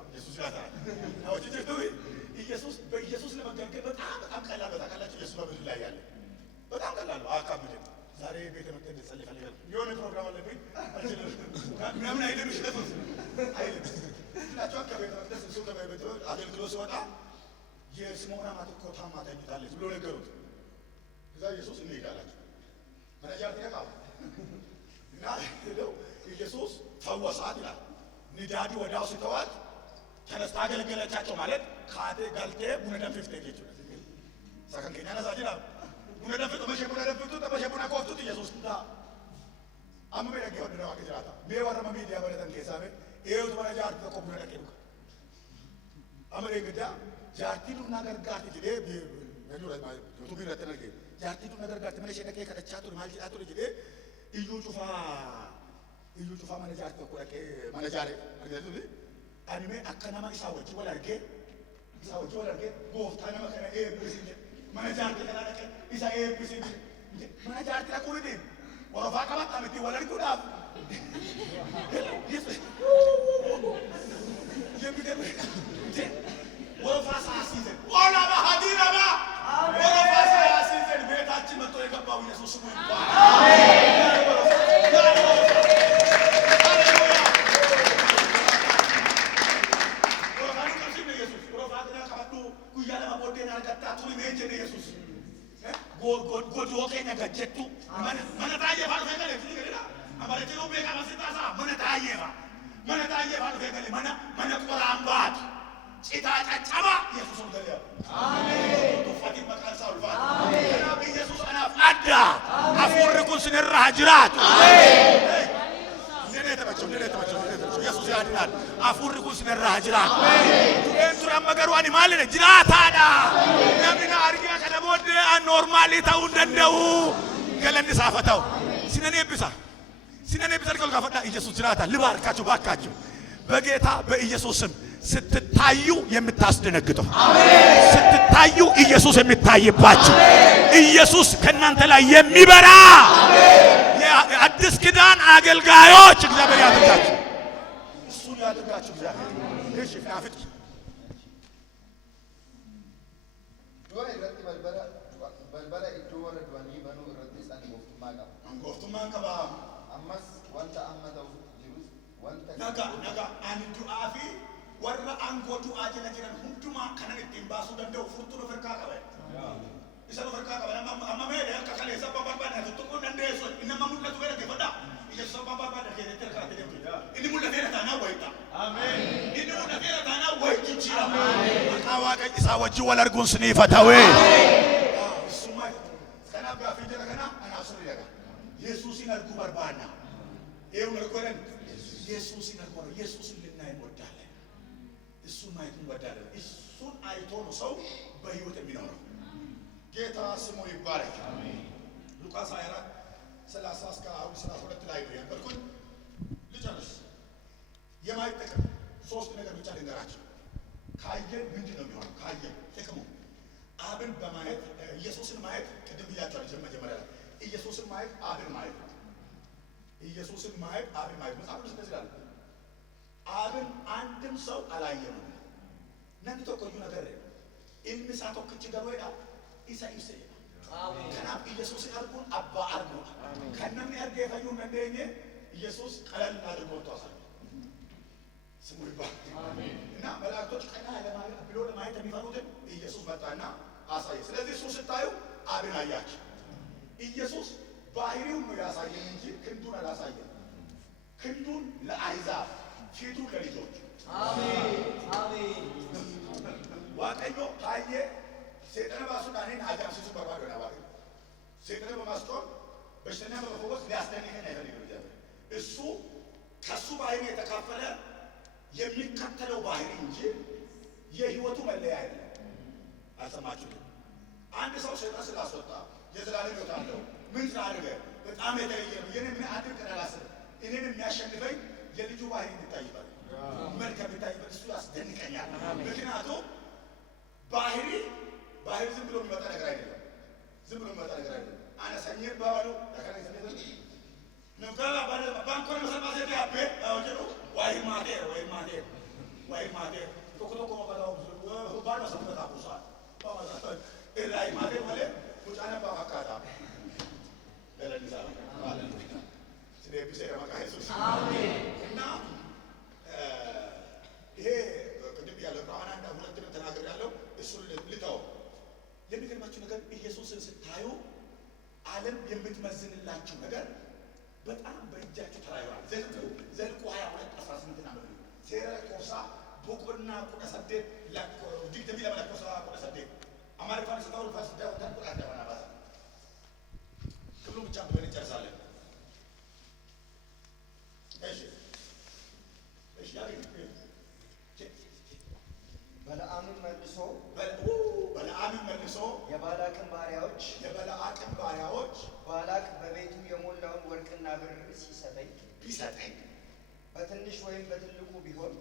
ኢየሱስ ያታ ነው ትጅቱ ኢየሱስ በኢየሱስ ለመገንገል በጣም ቀላል ነው። ታውቃላችሁ ኢየሱስ በምድር ላይ ያለ በጣም ቀላል ነው። አካብደን ዛሬ ቤተ መቅደስ እንጸልይ ፈልጋለሁ። የሆነ ፕሮግራም አለብኝ ምናምን አይደለም ይሽለፍ አይደለም ናቸው ከቤተ መቅደስ እሱ ከቤተ አገልግሎት ሲወጣ የስምዖን አማት እኮ ታማ ተኝታለች ብሎ ነገሩት። እዛ ኢየሱስ እንሄዳላችሁ መረጃ ተቃው እና ሄደው ኢየሱስ ፈወሳት ይላል። ንዳዲ ወዳው ሲተዋት ተነስታ አገለገለቻቸው ማለት ካቴ ገልቴ ቡነ ደንፍፍቴ ጀቹ ሰከን ከኛ ነሳጅና ቡነ ደንፍቶ ቡነ ደንፍቶ ቡነ ቆፍቱ ኢየሱስ ዳ አመ በረገ ወደ ነው አገራታ ሜ ወረመ ሚዲያ በለተን ከሳበ ኤውት ወረጃር ተቆ ቡነ ደቀ አመሬ ግዳ ጃርቲ ዱና ገርጋቲ ጅዴ በዱረ ዩቱብ ይረተነገ ጃርቲ ዱና ገርጋቲ መለሽ ደቀ ከደቻቱ ማልጂአቱ ጅዴ እዩ ጩፋ ማነጃር ተቆ ደቀ ማነጃር አገዘቱ አኒሜ አከናማ ኢሳወጂ ወላርጌ ጎፍታ ነመ ከነ ኤብሲ ማነጃር ተከና ደቀ ኢሳ ኤብሲ ማነጃር ተቆሪዴ ወረፋ ቀባጣ ምቲ ወላርጉዳ የሚገርም ወረፋ ሳሲዘን ወላ በሐዲራባ ወረፋ ሳሲዘን ቤታችን መጥቶ የገባው ኢየሱስ ስሙ ይባረክ። ጎዶቄ ነገጀቱ መነታየ ባሉ ፈገለ ፍሊገላ አማረቴ ነው ቤጋ ማስታሳ መነታየ ባሉ ፈገለ መነ ቆራምባት ጭታ ጫጫባ ኢየሱስ ወልደያ አሜን ዱፋቲ መቃሳ ወልፋት አሜን ኢየሱስ አናፍ አዳ አፎርኩን ስነራ ጅራት አሜን ለነተባቸው ኢየሱስ ያድናል አፎርኩን ስነራ ጅራት አሜን ዱንቱራ መገሯኒ ማለት ጅራታዳ ነብና አርጊያ ከደቦደ አኖርማሊ ታው እንደው ገለን ሳፈታው ሲነኔ ብሳ ልከው ካፈዳ ኢየሱስ ጅራታል ልባርካችሁ ባካችሁ በጌታ በኢየሱስ ስም ስትታዩ የምታስደነግጠው አሜን ስትታዩ ኢየሱስ የሚታይባችሁ ኢየሱስ ከናንተ ላይ የሚበራ አሜን የአዲስ ኪዳን አገልጋዮች እግዚአብሔር ያድርጋችሁ እሱን ያድርጋችሁ እግዚአብሔር እሺ ፍናፍት ዱአ ይረጥ በልበላ ኢዶ ወረዷኒ በኑ ረጥስ አንጎፍቱማ ቀባ አማስ ወንተ አመተው ጅሩስ ወንተ ነጋ አንዱአፊ ወራ አንጎቱ አጀለ ጅራን ሁንዱማ ከነን ባሱ ደንደው ፍርቱን ፈርካ ቀበ ኢሰሩ ፈርካ ቀበ አማሜ ከከለ ሰበባ ባዳ ተጥቁ እንደሱ እነማ ሙለቱ ገረ ገፈዳ ኢየሱስ ሰበባ ባዳ ከተርካ ተደም እኒ ሙለ ፈረታና ወይታ አሜን እኒ ሙለ ፈረታና ወይቺ አሜን አቃዋቀ ኢሳወጂ ወለርጉን ስኒፈታዌ ሱማ ሰናብ ጋፊ ደረከና አናስሩ ያጋ ኢየሱስን አርጉ በርባና ይው ነርኮረን ኢየሱስን አርጉ ኢየሱስን ልናይ ወዳለ እሱን ማየት እንወዳለን እሱን አይቶ ነው ሰው በህይወት የሚኖረው ጌታ ስሙ ይባረክ አሜን ሉቃስ 24 30 እስከ 32 ላይ ነው ያልኩኝ ልጨርስ የማይጠቅም ሶስት ነገር ብቻ ልንገራችሁ ካየን ምንድን ነው የሚሆነው ካየን ጥቅሙ አብን በማየት ኢየሱስን ማየት ቅድም ብያችኋለሁ መጀመሪያ ላይ ኢየሱስን ማየት አብን ማየት ኢየሱስን ማየት አብን ማየት መጽሐፍ ቅዱስ እንደዚህ ይላል አብን አንድም ሰው አላየም ነን ተቆዩ ነገር ኢንሳ ተከች ገሮይዳ ኢሳ ኢሰይ አሜን ከናብ ኢየሱስ ያርጉን አባ አርጉ ከነም ያርገ ፈዩ እንደኔ ኢየሱስ ቀለል አድርጎ ተዋሳለ ስሙ ይባረክ አሜን እና መላእክቶች ቀና ለማለት ብሎ ለማየት የሚፈሩትን ኢየሱስ መጣና አሳየ ስለዚህ እሱ ስታዩ አብን አያችሁ ኢየሱስ ባህሪውን ነው ያሳየን እንጂ ክንዱን አላሳየን ክንዱን ለአይዛብ ፊቱ ለልጆች አሜን ዋቀኞ ታየ ሰይጣን ባሱዳኔን አጃምሲሱ በርባዶ ነበር ሰይጣን በማስቆም በሽተኛ በመፈወስ ሊያስደንቀን አይፈልግም እሱ ከሱ ባህሪ የተካፈለ የሚከተለው ባህሪ እንጂ የህይወቱ መለያ አይደለም አልሰማችሁም አንድ ሰው ሰይጣን ስላስወጣ የዘላለም ህይወት አለው ምን ስላደረገ በጣም የተለየ ነው የኔ ምን አድርግ ከላላሰ እኔን የሚያሸንፈኝ የልጁ ባህሪ ይታይባል መልካም ይታይባል እሱ ያስደንቀኛል ምክንያቱም ባህሪ ዝም ብሎ የሚመጣ ነገር አይደለም ዝም ብሎ የሚመጣ ነገር አይደለም አነሰኝር ባባሉ ተከራይ ስለዚህ ነውጋላ ባንኮን መሰማት ያቤ አውጀሩ ዋይ ማቴ ቶኮ ማባላው ባዶ ሰምታ ቁሳ ባባዛ ኤላይ ማቴ ማለት ሙጫና ባካታ ለለዲሳ ሃሌሉያ ስለዚህ በሰማ ኢየሱስ አሜን እና ይሄ ቅድም ያለው ቁርአን አንድ ሁለት ነው ተናገር ያለው እሱን ልታው የሚገርማችሁ ነገር ኢየሱስን ስታዩ ዓለም የምትመዝንላችሁ ነገር በጣም በእጃችሁ ተራይዋል ዘልቁ 22 18 ነው seera lakkoofsaa boqonnaa 18 digdamii lama lakkoofsa 18 Amaariffaan isa ta'uu ulfaas daawwataan 10 mana baasa. ክፍሉ ብቻ ብለን እንጨርሳለን። እሺ ያገኝ በለዓምም መልሶ የባላቅን ባሪያዎች ባላቅ በቤቱ የሞላውን ወርቅና ብር ቢሰጠኝ በትንሽ ወይም በትልቁ ቢሆን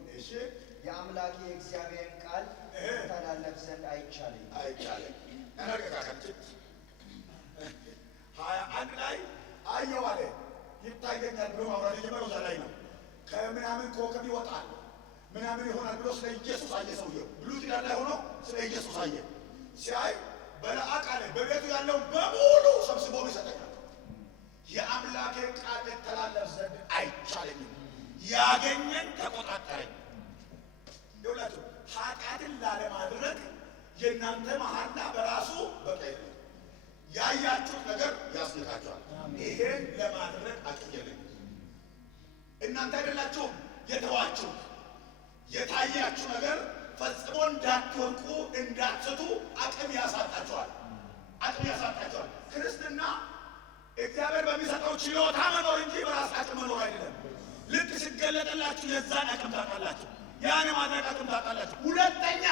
የአምላኬ የእግዚአብሔርን ቃል ተላለፍ ዘንድ አይቻለኝ። ተነቀቃቀች 21 ላይ አየው አለ ይታየኛል ብሎ ማውራት የጀመረው እዛ ላይ ነው። ከምናምን ኮከብ ይወጣል ምናምን ይሆናል ብሎ ስለ ኢየሱስ አየ። ሰውየው ብሉይ ኪዳን ላይ ሆኖ ስለ ኢየሱስ አየ። ሲያይ በለዓቅ አለ በቤቱ ያለው በሙሉ ሰብስቦ ይሰጠኛል። የአምላኬ ቃል ተላለፍ ዘንድ አይቻለኝም። ያገኘን ተቆጣጠረኝ። ይኸውላችሁ ኃጢአትን ላለማድረግ የእናንተ መሐላ በራሱ በቂ ነው። ያያችሁት ነገር ያስነካችኋል። ይሄን ለማድረግ አቅም የለኝም። እናንተ አይደላችሁም የተዋችሁት። የታያችሁ ነገር ፈጽሞ እንዳትወድቁ እንዳትስቱ አቅም ያሳጣችኋል። ክርስትና እግዚአብሔር በሚሰጠው ችሎታ መኖር እንጂ በራስ አቅም መኖር አይደለም። ልክ ሲገለጥላችሁ የዛን አቅም ታውቃላችሁ፣ ያን ማድረግ አቅም ታውቃላችሁ። ሁለተኛ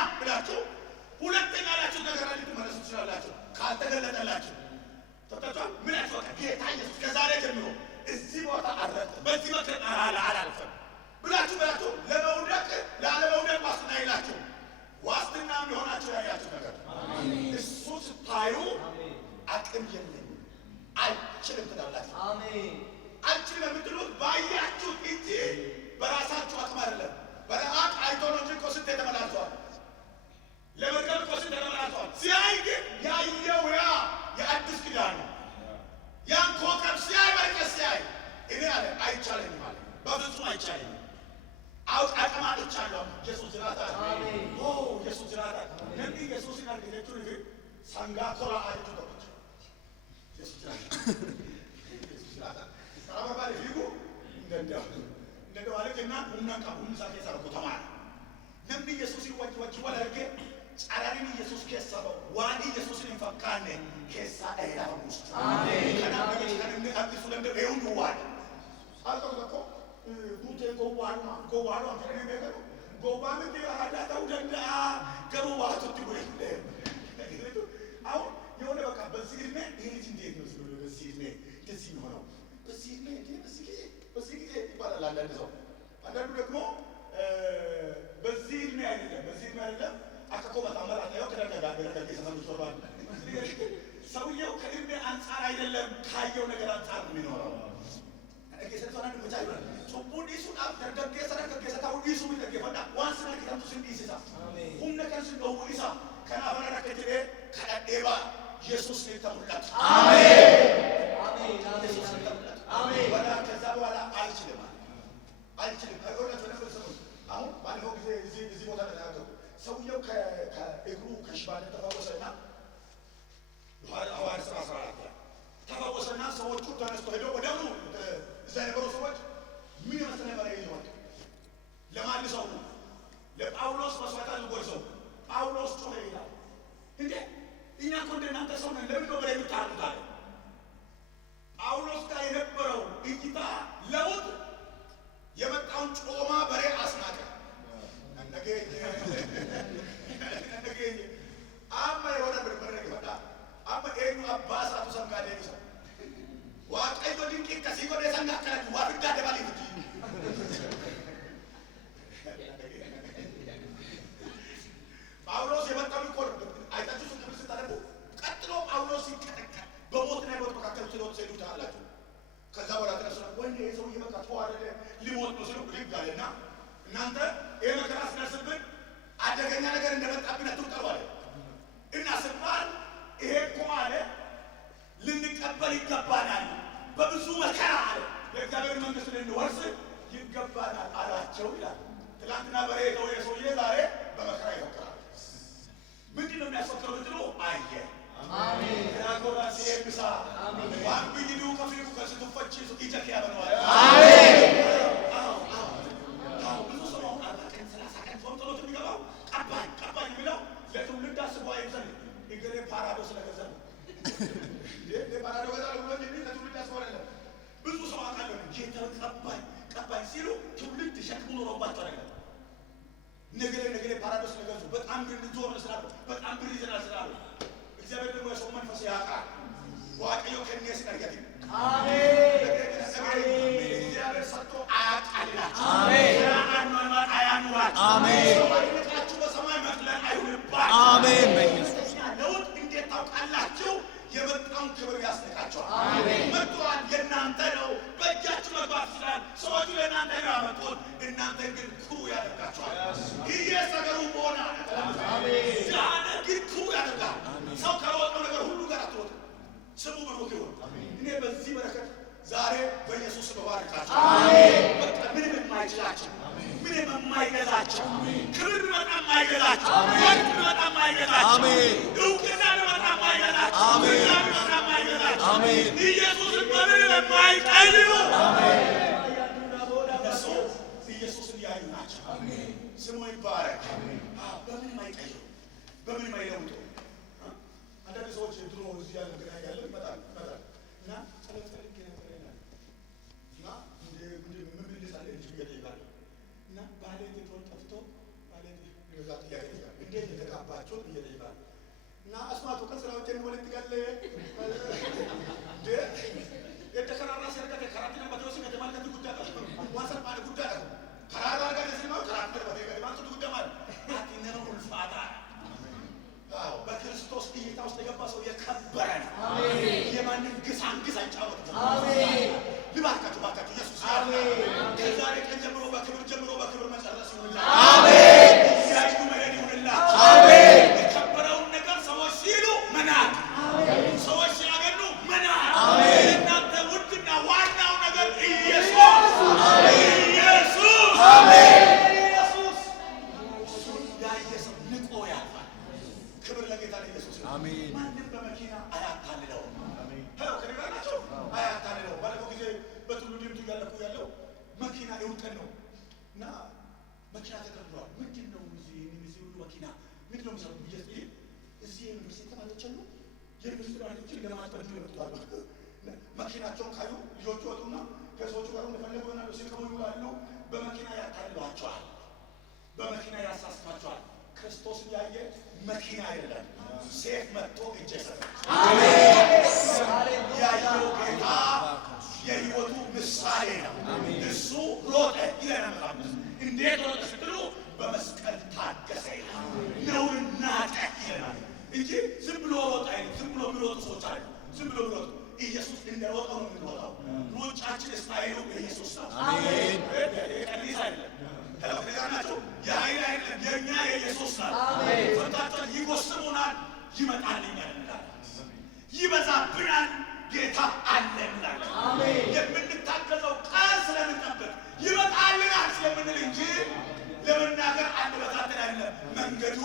ያላችሁ ነገር ልትመለሱ ትችላላችሁ። ካልተገለጠላችሁ ተጠጣ ምን ያስወጣ ጌታ ኢየሱስ ከዛሬ ጀምሮ እዚህ ቦታ አረፈ በዚህ መከራ አላልፈም ብላችሁ ለመውደቅ ላለመውደቅ ዋስትና ይላችሁ ዋስትና የሚሆናችሁ ያያችሁ ነገር እሱ ስታዩ አቅም የለኝም አልችልም ትላላችሁ። አልችልም የምትሉት ባያችሁት እንጂ በራሳችሁ አቅም አይደለም። በለዓቅ አይቶ ነው እንጂ እኮ ስንቴ ተመላልሷል። ለመርከብ እኮ ስንቴ ተመላልሷል። ሲያይ ግን ያየው ያ የአዲስ ኪዳን ነው። ያን ኮከብ ሲያይ በርቀት ሲያይ እኔ አለ አይቻለኝም አለ። በፍጹም አይቻለኝም። አቅም አጥቻለሁ። ኢየሱስ ይራታል። ኢየሱስ ይራታል። ነቢ ኢየሱስ ይናገረችው ይሄ ሳንጋ ኮራ አይቱ ተቆጭ ኢየሱስ ይራታል። ሰራባሪ ፊጉ እንደው አለና ሁናካ ሁንሳኬ ሰረቁ ተማር ነቢ ኢየሱስ ይወጭ ወለርገ ጫራሪን ኢየሱስ ከሰበው ዋኒ ኢየሱስን ፈካነ ከሳ አይራው ውስጥ አሜን ከናበች አብሱ ለምደ በዩን ዋን አልተቆ ዱቴ ጎዋሉ አንተነ በገሩ ጎዋም ቢራዳታው ደንዳ ገሩ ዋቱት ይወይደ አው የሆነ በቃ በዚህ እድሜ ይሄ ልጅ እንዴት ነው ሲሉ በዚህ እድሜ እንደዚህ ነው በዚህ እድሜ በዚህ ጊዜ ይባላል። አንዳንዱ ደግሞ በዚህ እድሜ አይደለም አከኮ በታመራት ነው ከደረገ ተሰምቶባል። ሰውየው ከእድሜ አንፃር አይደለም ካየው ነገር አንፃር ነው የሚኖረው። እገሰተናን ብቻ ይሆናል ጾሙን ይሱን ደርገሰታው ይሱ ምትገፈዳ ዋንስና ከተምቱ ሲንዲስሳ ሁምነ ከንስ ነው ይሳ ከናፈራ ከጀለ ከዳዴባ ኢየሱስ ነው ተሙላት። አሜን ወላ ከዛ በኋላ አልችልም። አይቆረጥ ነበር ሰው አሁን ባለፈው ጊዜ እዚህ ቦታ ላይ ተናገሩ። ሰውየው ከእግሩ ከሽባነት ተፈወሰና ሐዋርያት ሥራ 14 ተፈወሰና ሰዎቹ ተነስቶ ሄደው ወደሙ እዛ የነበሩ ሰዎች ምን ይመስል ነበር ይዟል ለማልሰው ለጳውሎስ መስዋዕት አድርጎ ጳውሎስ ጮኸ ይላል እንዴ እኛ እኮ እንደናንተ ሰው ነን ለምን ነው በላይ የምታርዱት? ጳውሎስ ጋር የነበረው እይታ ለውጥ የመጣውን ጮማ በሬ አስናቀ ነገኝ አማ የሆነ ብርበረ ይወጣ አማ ኤኑ አባሳቱ ሰንጋዴ ይሰው ዋቀይ ወድንቂ ከሲጎ ደሰንጋከለ ዋፍዳ ደባሊ ፍቲ ጳውሎስ የመጣው ይቆር አይታችሁ ትምህርት ስታደርጉ ቀጥሎ ጳውሎስ ሲቀጠቀጥ በሞት ላይ በመካከል ስለሆነ ሰይዱት አላችሁ። ከዛ በኋላ ተነሱ ወንዴ ሰው ይመጣ ተዋረደ ሊሞት ነው ሲሉ ብድግ አለና እናንተ ይሄ መከራ ሲደርስብን አደገኛ ነገር እንደመጣብን አትቁጠሩ አለ እና ስባል ይሄ እኮ አለ ልንቀበል ይገባናል። በብዙ መከራ አለ የእግዚአብሔር መንግሥት ልንወርስ ይገባናል አላቸው ይላል። ትላንትና በሬ ነው የሰውዬ ዛሬ በመከራ ይፈክራል። ምንድን ነው የሚያስፈክረው ብትሉ አየ አሜን ያጎራ ሲኤምሳ አሜን ዋን ቢዱ ከፊሉ ከስቱፈች ኢጀክ ያበነዋል አሜን ብዙ ሰው ፓራዶክስ ብሎ ለትውልድ ያስወራል። ብዙ ሰው አውቃለሁ ጌታ ቀባይ ሲሉ ትውልድ ሸክሙ ኖሮባቸው አይደለም። ነገሬ ፓራዶክስ ነገር በጣም ብር ዞር ስላሉ በጣም ብር ይዘናል ስላሉ እግዚአብሔር ደግሞ የሰው መንፈስ ያውቃል። ዋቀዮ ከነስ ነገር አሜን እግዚአብሔር ሰጥቶ አያቃልላችሁ። አሜን አያኑራችሁ። አሜን ሰማያችሁ በሰማይ መቅለል አይሁንባችሁ። አሜን በኢየሱስ ለውጥ እንዴት ታውቃላችሁ? የመጣውን ክብር ያስነቃቸዋል። አሜን መጥቷል፣ የእናንተ ነው። በእጃችሁ መግባት ይችላል። ሰዎቹ ለእናንተ ነው ያመጡት፣ እናንተ ግን ኩሩ ያደርጋቸዋል። እየሰገሩ ሆና አሜን ዛነ ግን ኩሩ ያደርጋል። ሰው ከወጣው ነገር ሁሉ ጋር አትወጡ። ስሙ ብሩክ ይሁን። እኔ በዚህ በረከት ዛሬ በኢየሱስ ተባርካችሁ። አሜን በቃ ምንም የማይችላችሁ ምንም የማይገዛችሁ ክብር በጣም የማይገዛችሁ ወርቅ በጣም የማይገዛችሁ እውቅና በጣም የማይገዛችሁ አሜን በጣም የማይገዛችሁ አሜን ኢየሱስን በምንም የማይቀይሩ አሜን እነሱ ኢየሱስን ያዩ ናቸው። አሜን ስሙ ይባረክ። በምንም አይቀይሩ በምንም አይለውጡ። አንዳንድ ሰዎች ድሮ እዚህ ያለ ያለ ይመጣል እና ጸሎት ይገናኛል እና ምን ሊሳለ ይገኛል እና ባለ ቤቶች ጠፍቶ ባለ ይወዛት ያገኛል እንዴት ተቃባቸው ይገኛል እና አስማቱ ከስራዎች ወለጥ ያለ የተከራራ ሰርቀት ከራቲና በተወሰነ ከተማልከት ጉዳይ ዋሰር ባለ ጉዳይ ከራራ ጋር ስለማው ከራራ በተገባቱ ጉዳይ ማለት አትነሩ ልፋታ በክርስቶስ እይታ ውስጥ የገባ ሰው የከበረ ነው። አሜን የማንም ግሳንግስ አይጫወትም። አሜን ልባርካችሁ ባካችሁ ኢየሱስ አሜን ከዛሬ ቀን ጀምሮ በክብር መጨረስ ይሁንላችሁ። አሜን ያዩ መሄድ ይሁንላችሁ። አሜን የከበረውን ነገር ሰዎች ሲሉ መናቅ፣ አሜን ሰዎች ሲያገኙ መናቅ፣ አሜን እናንተ ውድና ዋናው ነገር ኢየሱስ አሜን ኢየሱስ አሜን ኢየሱስ እሱን ያየ ሰው ንቆ ያልፋል። ክብር ለጌታ ለኢየሱስ አሜን። ማንም በመኪና አያታልለው። አሜን ሄሎ ከነጋራቸው አያታልለው። ባለፈው ጊዜ በትውልድ ያለኩ ያለው መኪና የውቀን ነው እና መኪና ተቀብሏል። ምንድነው እዚህ ሁሉ መኪና ምንድነው ሰው እዚህ ዩኒቨርሲቲ ተማሪዎች አሉ። የዩኒቨርሲቲ ተማሪዎች ለማጥበድ ይመጣሉ። መኪናቸውን ካዩ ልጆቹ ወጡና ከሰዎቹ ጋር እንደፈለጉ ይሆናሉ። ሲከሙ ይውላሉ። በመኪና ያታልሏቸዋል። በመኪና ያሳስቷቸዋል። ክርስቶስ ያየ መኪና አይደለም ሴት መጥቶ እጅ ሰጠ። አሜን ያየው ጌታ የሕይወቱ ምሳሌ ነው። እሱ ሮጠ ይለናል። እንዴት ሮጠ ስትሉ በመስቀል ታገሰ ይላል። ነውርን ናቀ ይለናል እንጂ ዝም ብሎ ሮጠ አይደለም። ዝም ብሎ የሚሮጡ ሰዎች አሉ። ዝም ብሎ የሚሮጡ ኢየሱስ እንደሮጠው ነው የምንሮጠው። ሩጫችን ስታይሉ ኢየሱስ ነው። አሜን ቀሊስ አይደለም። ተለፈናቸው የኃይል አይደለም የኛ የኢየሱስ ነው። አሜን ፈታተን ይጎስሙናል ይመጣልኛል እንላለን። ይበዛብናል ጌታ አለ እንላለን። አሜን የምንታገዘው ቃል ስለምንጠብቅ ይመጣልናል ስለምንል እንጂ ለመናገር አንበታተን አይደለም። መንገዱ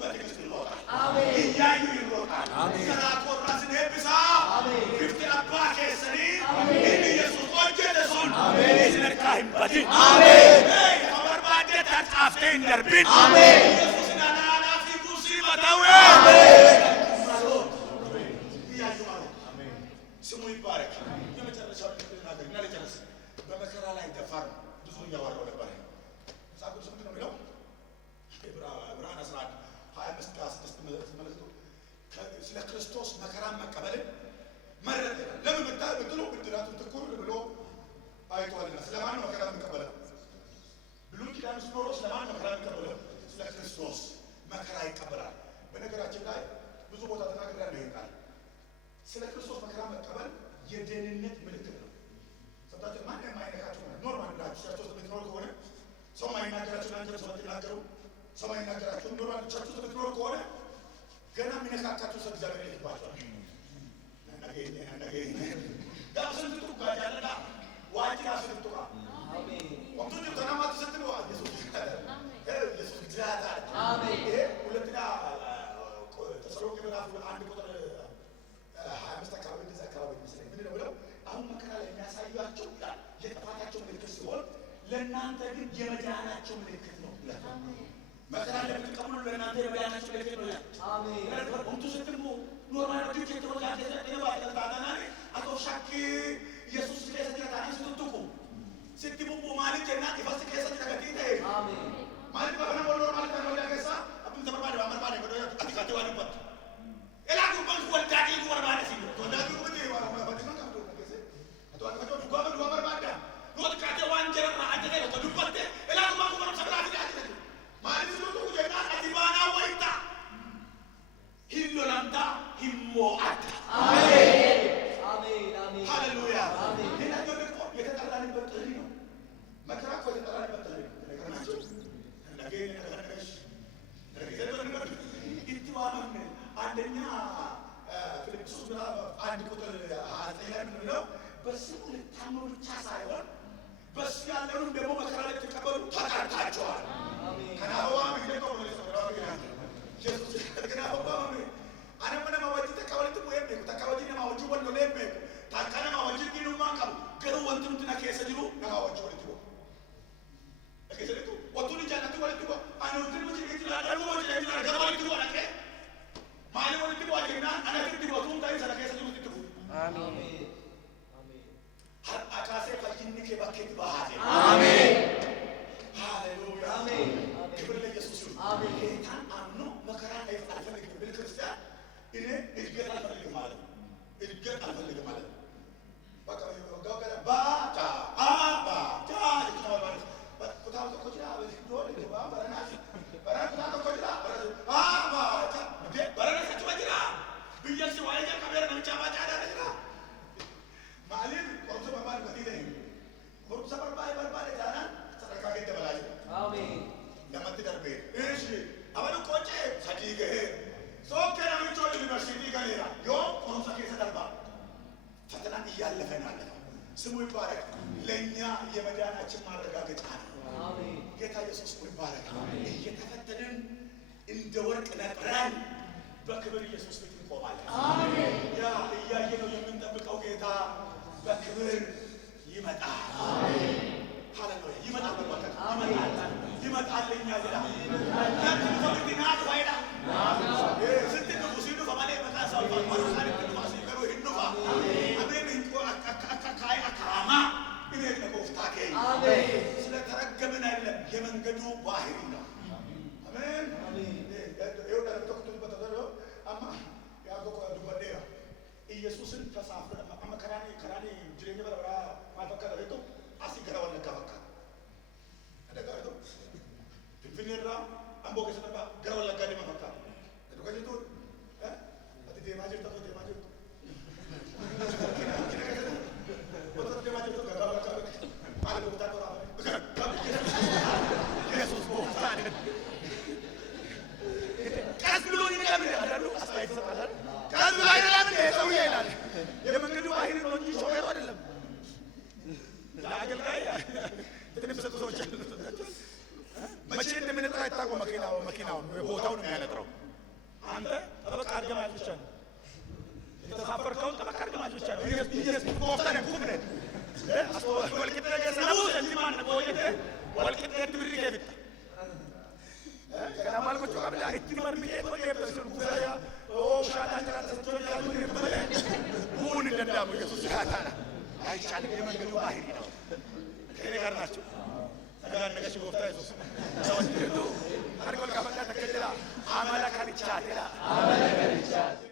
በትዕግስት ይሮጣል። አሜን እያዩ ይሮጣል። አሜን ከራቆራስን ሄብሳ አሜን ፍፍቲ አባ ከሰሪ አሜን ኢየሱስ ወጀለሶን አሜን ስለካይምባቲ አሜን ታጣፍቴ እንደርብን አሜን ኢየሱስና ናናፊ ጉሲ በታው አሜን አሜን ስሙ ይባረክ። የመጨረሻው ነገር እና ለጨረስ በመከራ ላይ ደፋር ብዙ እያወራው ነበር። መጽሐፍ ቅዱስ ምንድን ነው የሚለው? ዕብራውያን 11:25-26 መልእክቱ ስለ ክርስቶስ መከራን መቀበልን መረጠ። ለምን ብትሉ ብድራቱን ትኩር ብሎ አይቷልና። ስለማን ነው መከራ የሚቀበለው? ብሉይ ኪዳን ውስጥ ኖሮ ስለማን መከራ የሚቀበለው? ስለ ክርስቶስ መከራ ይቀበላል። በነገራችን ላይ ብዙ ቦታ ተናግሬያለሁ ይሄን ቃል። ስለ ክርስቶስ መከራ መቀበል የደህንነት ምልክት ነው። ሰጣችሁ ማን የማይነካችሁ ነው ኖርማል ብላችሁ ቸርች ውስጥ የምትኖር ከሆነ ሰው ማይናገራችሁ እናንተ ሰው ትናገሩ ሰው ማይናገራችሁ ኖርማል ቸርች ውስጥ የምትኖር ከሆነ ገና የሚነካካችሁ ሰው እግዚአብሔር ይልባችኋል። ጋብሰን ትጡቃ ያለና ዋጅ ጋብሰን ትጡቃ አሜን ወንዱ ተናማት ስትሉ ኢየሱስ ኢየሱስ እግዚአብሔር አሜን ሁለተኛ ተሰሎንቄ ምዕራፍ 1 ቁጥር 25 አካባቢ እንደዛ አካባቢ መሰለኝ ምን ነው ብለው አሁን መከራ ላይ የሚያሳያቸው የጥፋታቸው ምልክት ሲሆን ለእናንተ ግን የመዳናቸው ምልክት ነው ይላል። መከራ ለምትቀበሉ ለእናንተ የመዳናቸው ምልክት ነው ይላል። አሜን ወንዱ ስትሉ ኖርማል ነው ዲኬት ነው ጋር ተነባለ ታናናሪ አቶ ሻኪ ኢየሱስ ክርስቶስ ተታና ስትጥቁ ስትቡቡ ማለት ጀና ይፈስ ከሰት ተከቲተ አሜን ማለት በሆነ ኖርማል ነው ያገሳ አብን ተመርባደ ማርባደ ወደ አጥቃተ ዋልበት ኤላቱ ባንክ ወልዳቂ ወርባደ ሲሉ ወልዳቂ ወደ ወርባደ ነው ካዶ ከሰ አቶ አጥቃተ ዱጓበ ወርባደ ወጥቃተ ዋንጀራ አደረ ወዱበት ኤላቱ ባንክ ወርባደ ሰብራቲ ያለ ማለት ነው ጀና አዲባና ወይታ ሂሎላንታ ሂሞአታ አሜን አሜን አሜን ሃሌሉያ አሜን ሌላ ደግሞ የተጠራንበት ጥሪ ነው መከራ እኮ የተጠራንበት ጥሪ ነው ነገራችሁ ለገኝ ነገራችሁ ኢትዋማን አንደኛ ፊልጵስዩስ ምዕራፍ 1 ቁጥር 9 ላይ ምን ነው በስሙ ልታምኑ ብቻ ሳይሆን በሱ ያለውን ደግሞ መከራ ላይ ተቀበሉ ተጠርታችኋል አሜን ከናዋ ቢደቆ ነው ለሰራው ይላል ኢየሱስ ከናዋ ana mana mawaji takawalitu wembe takawali na mawaji wonno lembe takana mawaji dinu mankabu garu wantu tuna kesa diru na mawaji walitu akesa diru watuni jannatu walitu anu diru jigi tuna garu waji na garu walitu anake mali walitu wajina ana diru watun kai sala kesa diru diru amin amin har akase fajinni ke bakke bahate amin haleluya amin kibirle yesus amin tan amno makara ay alfa bil kristan እኔ እድገት አልፈልግም ማለት ነው። እድገት አልፈልግም ማለት ነው። በቃ ወጋው ከረ ባታ አባታ ይተዋል ቁጣው ተቆጭራ በስዶር ይባ በረናስ በረና ተቆጭራ አባታ በረናስ ተቆጭራ ብየስ ዋይጋ ካሜራ ነው ጫባጫ አዳረግራ ማለት ቆርሶ በማል በዲደ ቆርሶ በርባይ በርባይ ዳና ተረካገ ተበላሽ አሜን ለማት ደርቤ እሺ አበሉ ቆጨ ሰዲገ ሶከራ ምንጮ ዩኒቨርሲቲ ጋሌራ ዮ ቆንሳ ከሰ ደርባ ፈተና እያለፈ ነው ስሙ ይባረክ ለኛ የመዳናችን ማረጋገጫ ነው አሜን ጌታ ኢየሱስ ይባረክ አሜን እየተፈተንን እንደ ወርቅ ነጥረን በክብር ኢየሱስ ፊት እንቆማለን አሜን ያ እያየ ነው የምንጠብቀው ጌታ በክብር ይመጣል አሜን ሃሌሉያ ይመጣል በረከት አሜን ይመጣልኛ ጌታ ይመጣል ፈቅድና ዋይዳ ስትነው ሲሉ ፈማሌ መጣሳው ወርሳን ተማሲ ከሩ ይኑባ አሜን እንቆ አካካይ አካማ እኔ ለቆፍታከ አሜን ስለተረገመን አይደለም የመንገዱ ባህሪ ነው አሜን አሜን ይኸው ተከተሉ በተደረ አማ ያቆቆ ዱበዴራ ኢየሱስን ተሳፍረ አመከራኒ ከራኒ ጅሬኛ በራ ማፈከረ ለቶ አሲገራ ወለካ በቃ አደጋዶ ፊንፊኔራ አምቦ ከሰነባ ገራ ወለካ ደማ በቃ ከጅቱ አቲ ደማጅር ተቶ ደማጅር ወቶ ደማጅር ተቶ ገራ ወለካ አለ ወታ ተራ ኢየሱስ ቦታን ቀስብሎ ይነገር አይደሉ አስተያየት ሰጣላል ቀስብሎ አይደለም ሰው ይላል የመንገዱ ባህሪ ነው እንጂ ሾፌሩ አይደለም ለአገልጋይ ትንሽ ሰዎች መቼ እንደምንጠራ አይታወቅም መኪናው ቦታውን ነው የሚያነጥረው አንተ ጠበቃ አድርገህ ብቻ ነው የተሳፈርከውን ጠበቃ አድርገህ ብቻ ነው ኢየሱስ ቦታን ኩምነ ወልቂጤ ገሰናው እንዲማን ወልቂጤ ትብሪ ገቢታ kana mal ko chokabla itti marmite to ye person kusaya o shata jara tsacho ya duni bale buni dandamu yesus hatana ay chale የመንገዱ ባህሪ ነው ከኔ ጋር ናቸው አጋን ነገሽ ጎፍታ ኢየሱስ ሰውት አርቆል ካፈካ ተከጀላ አማላ ካሊቻቴላ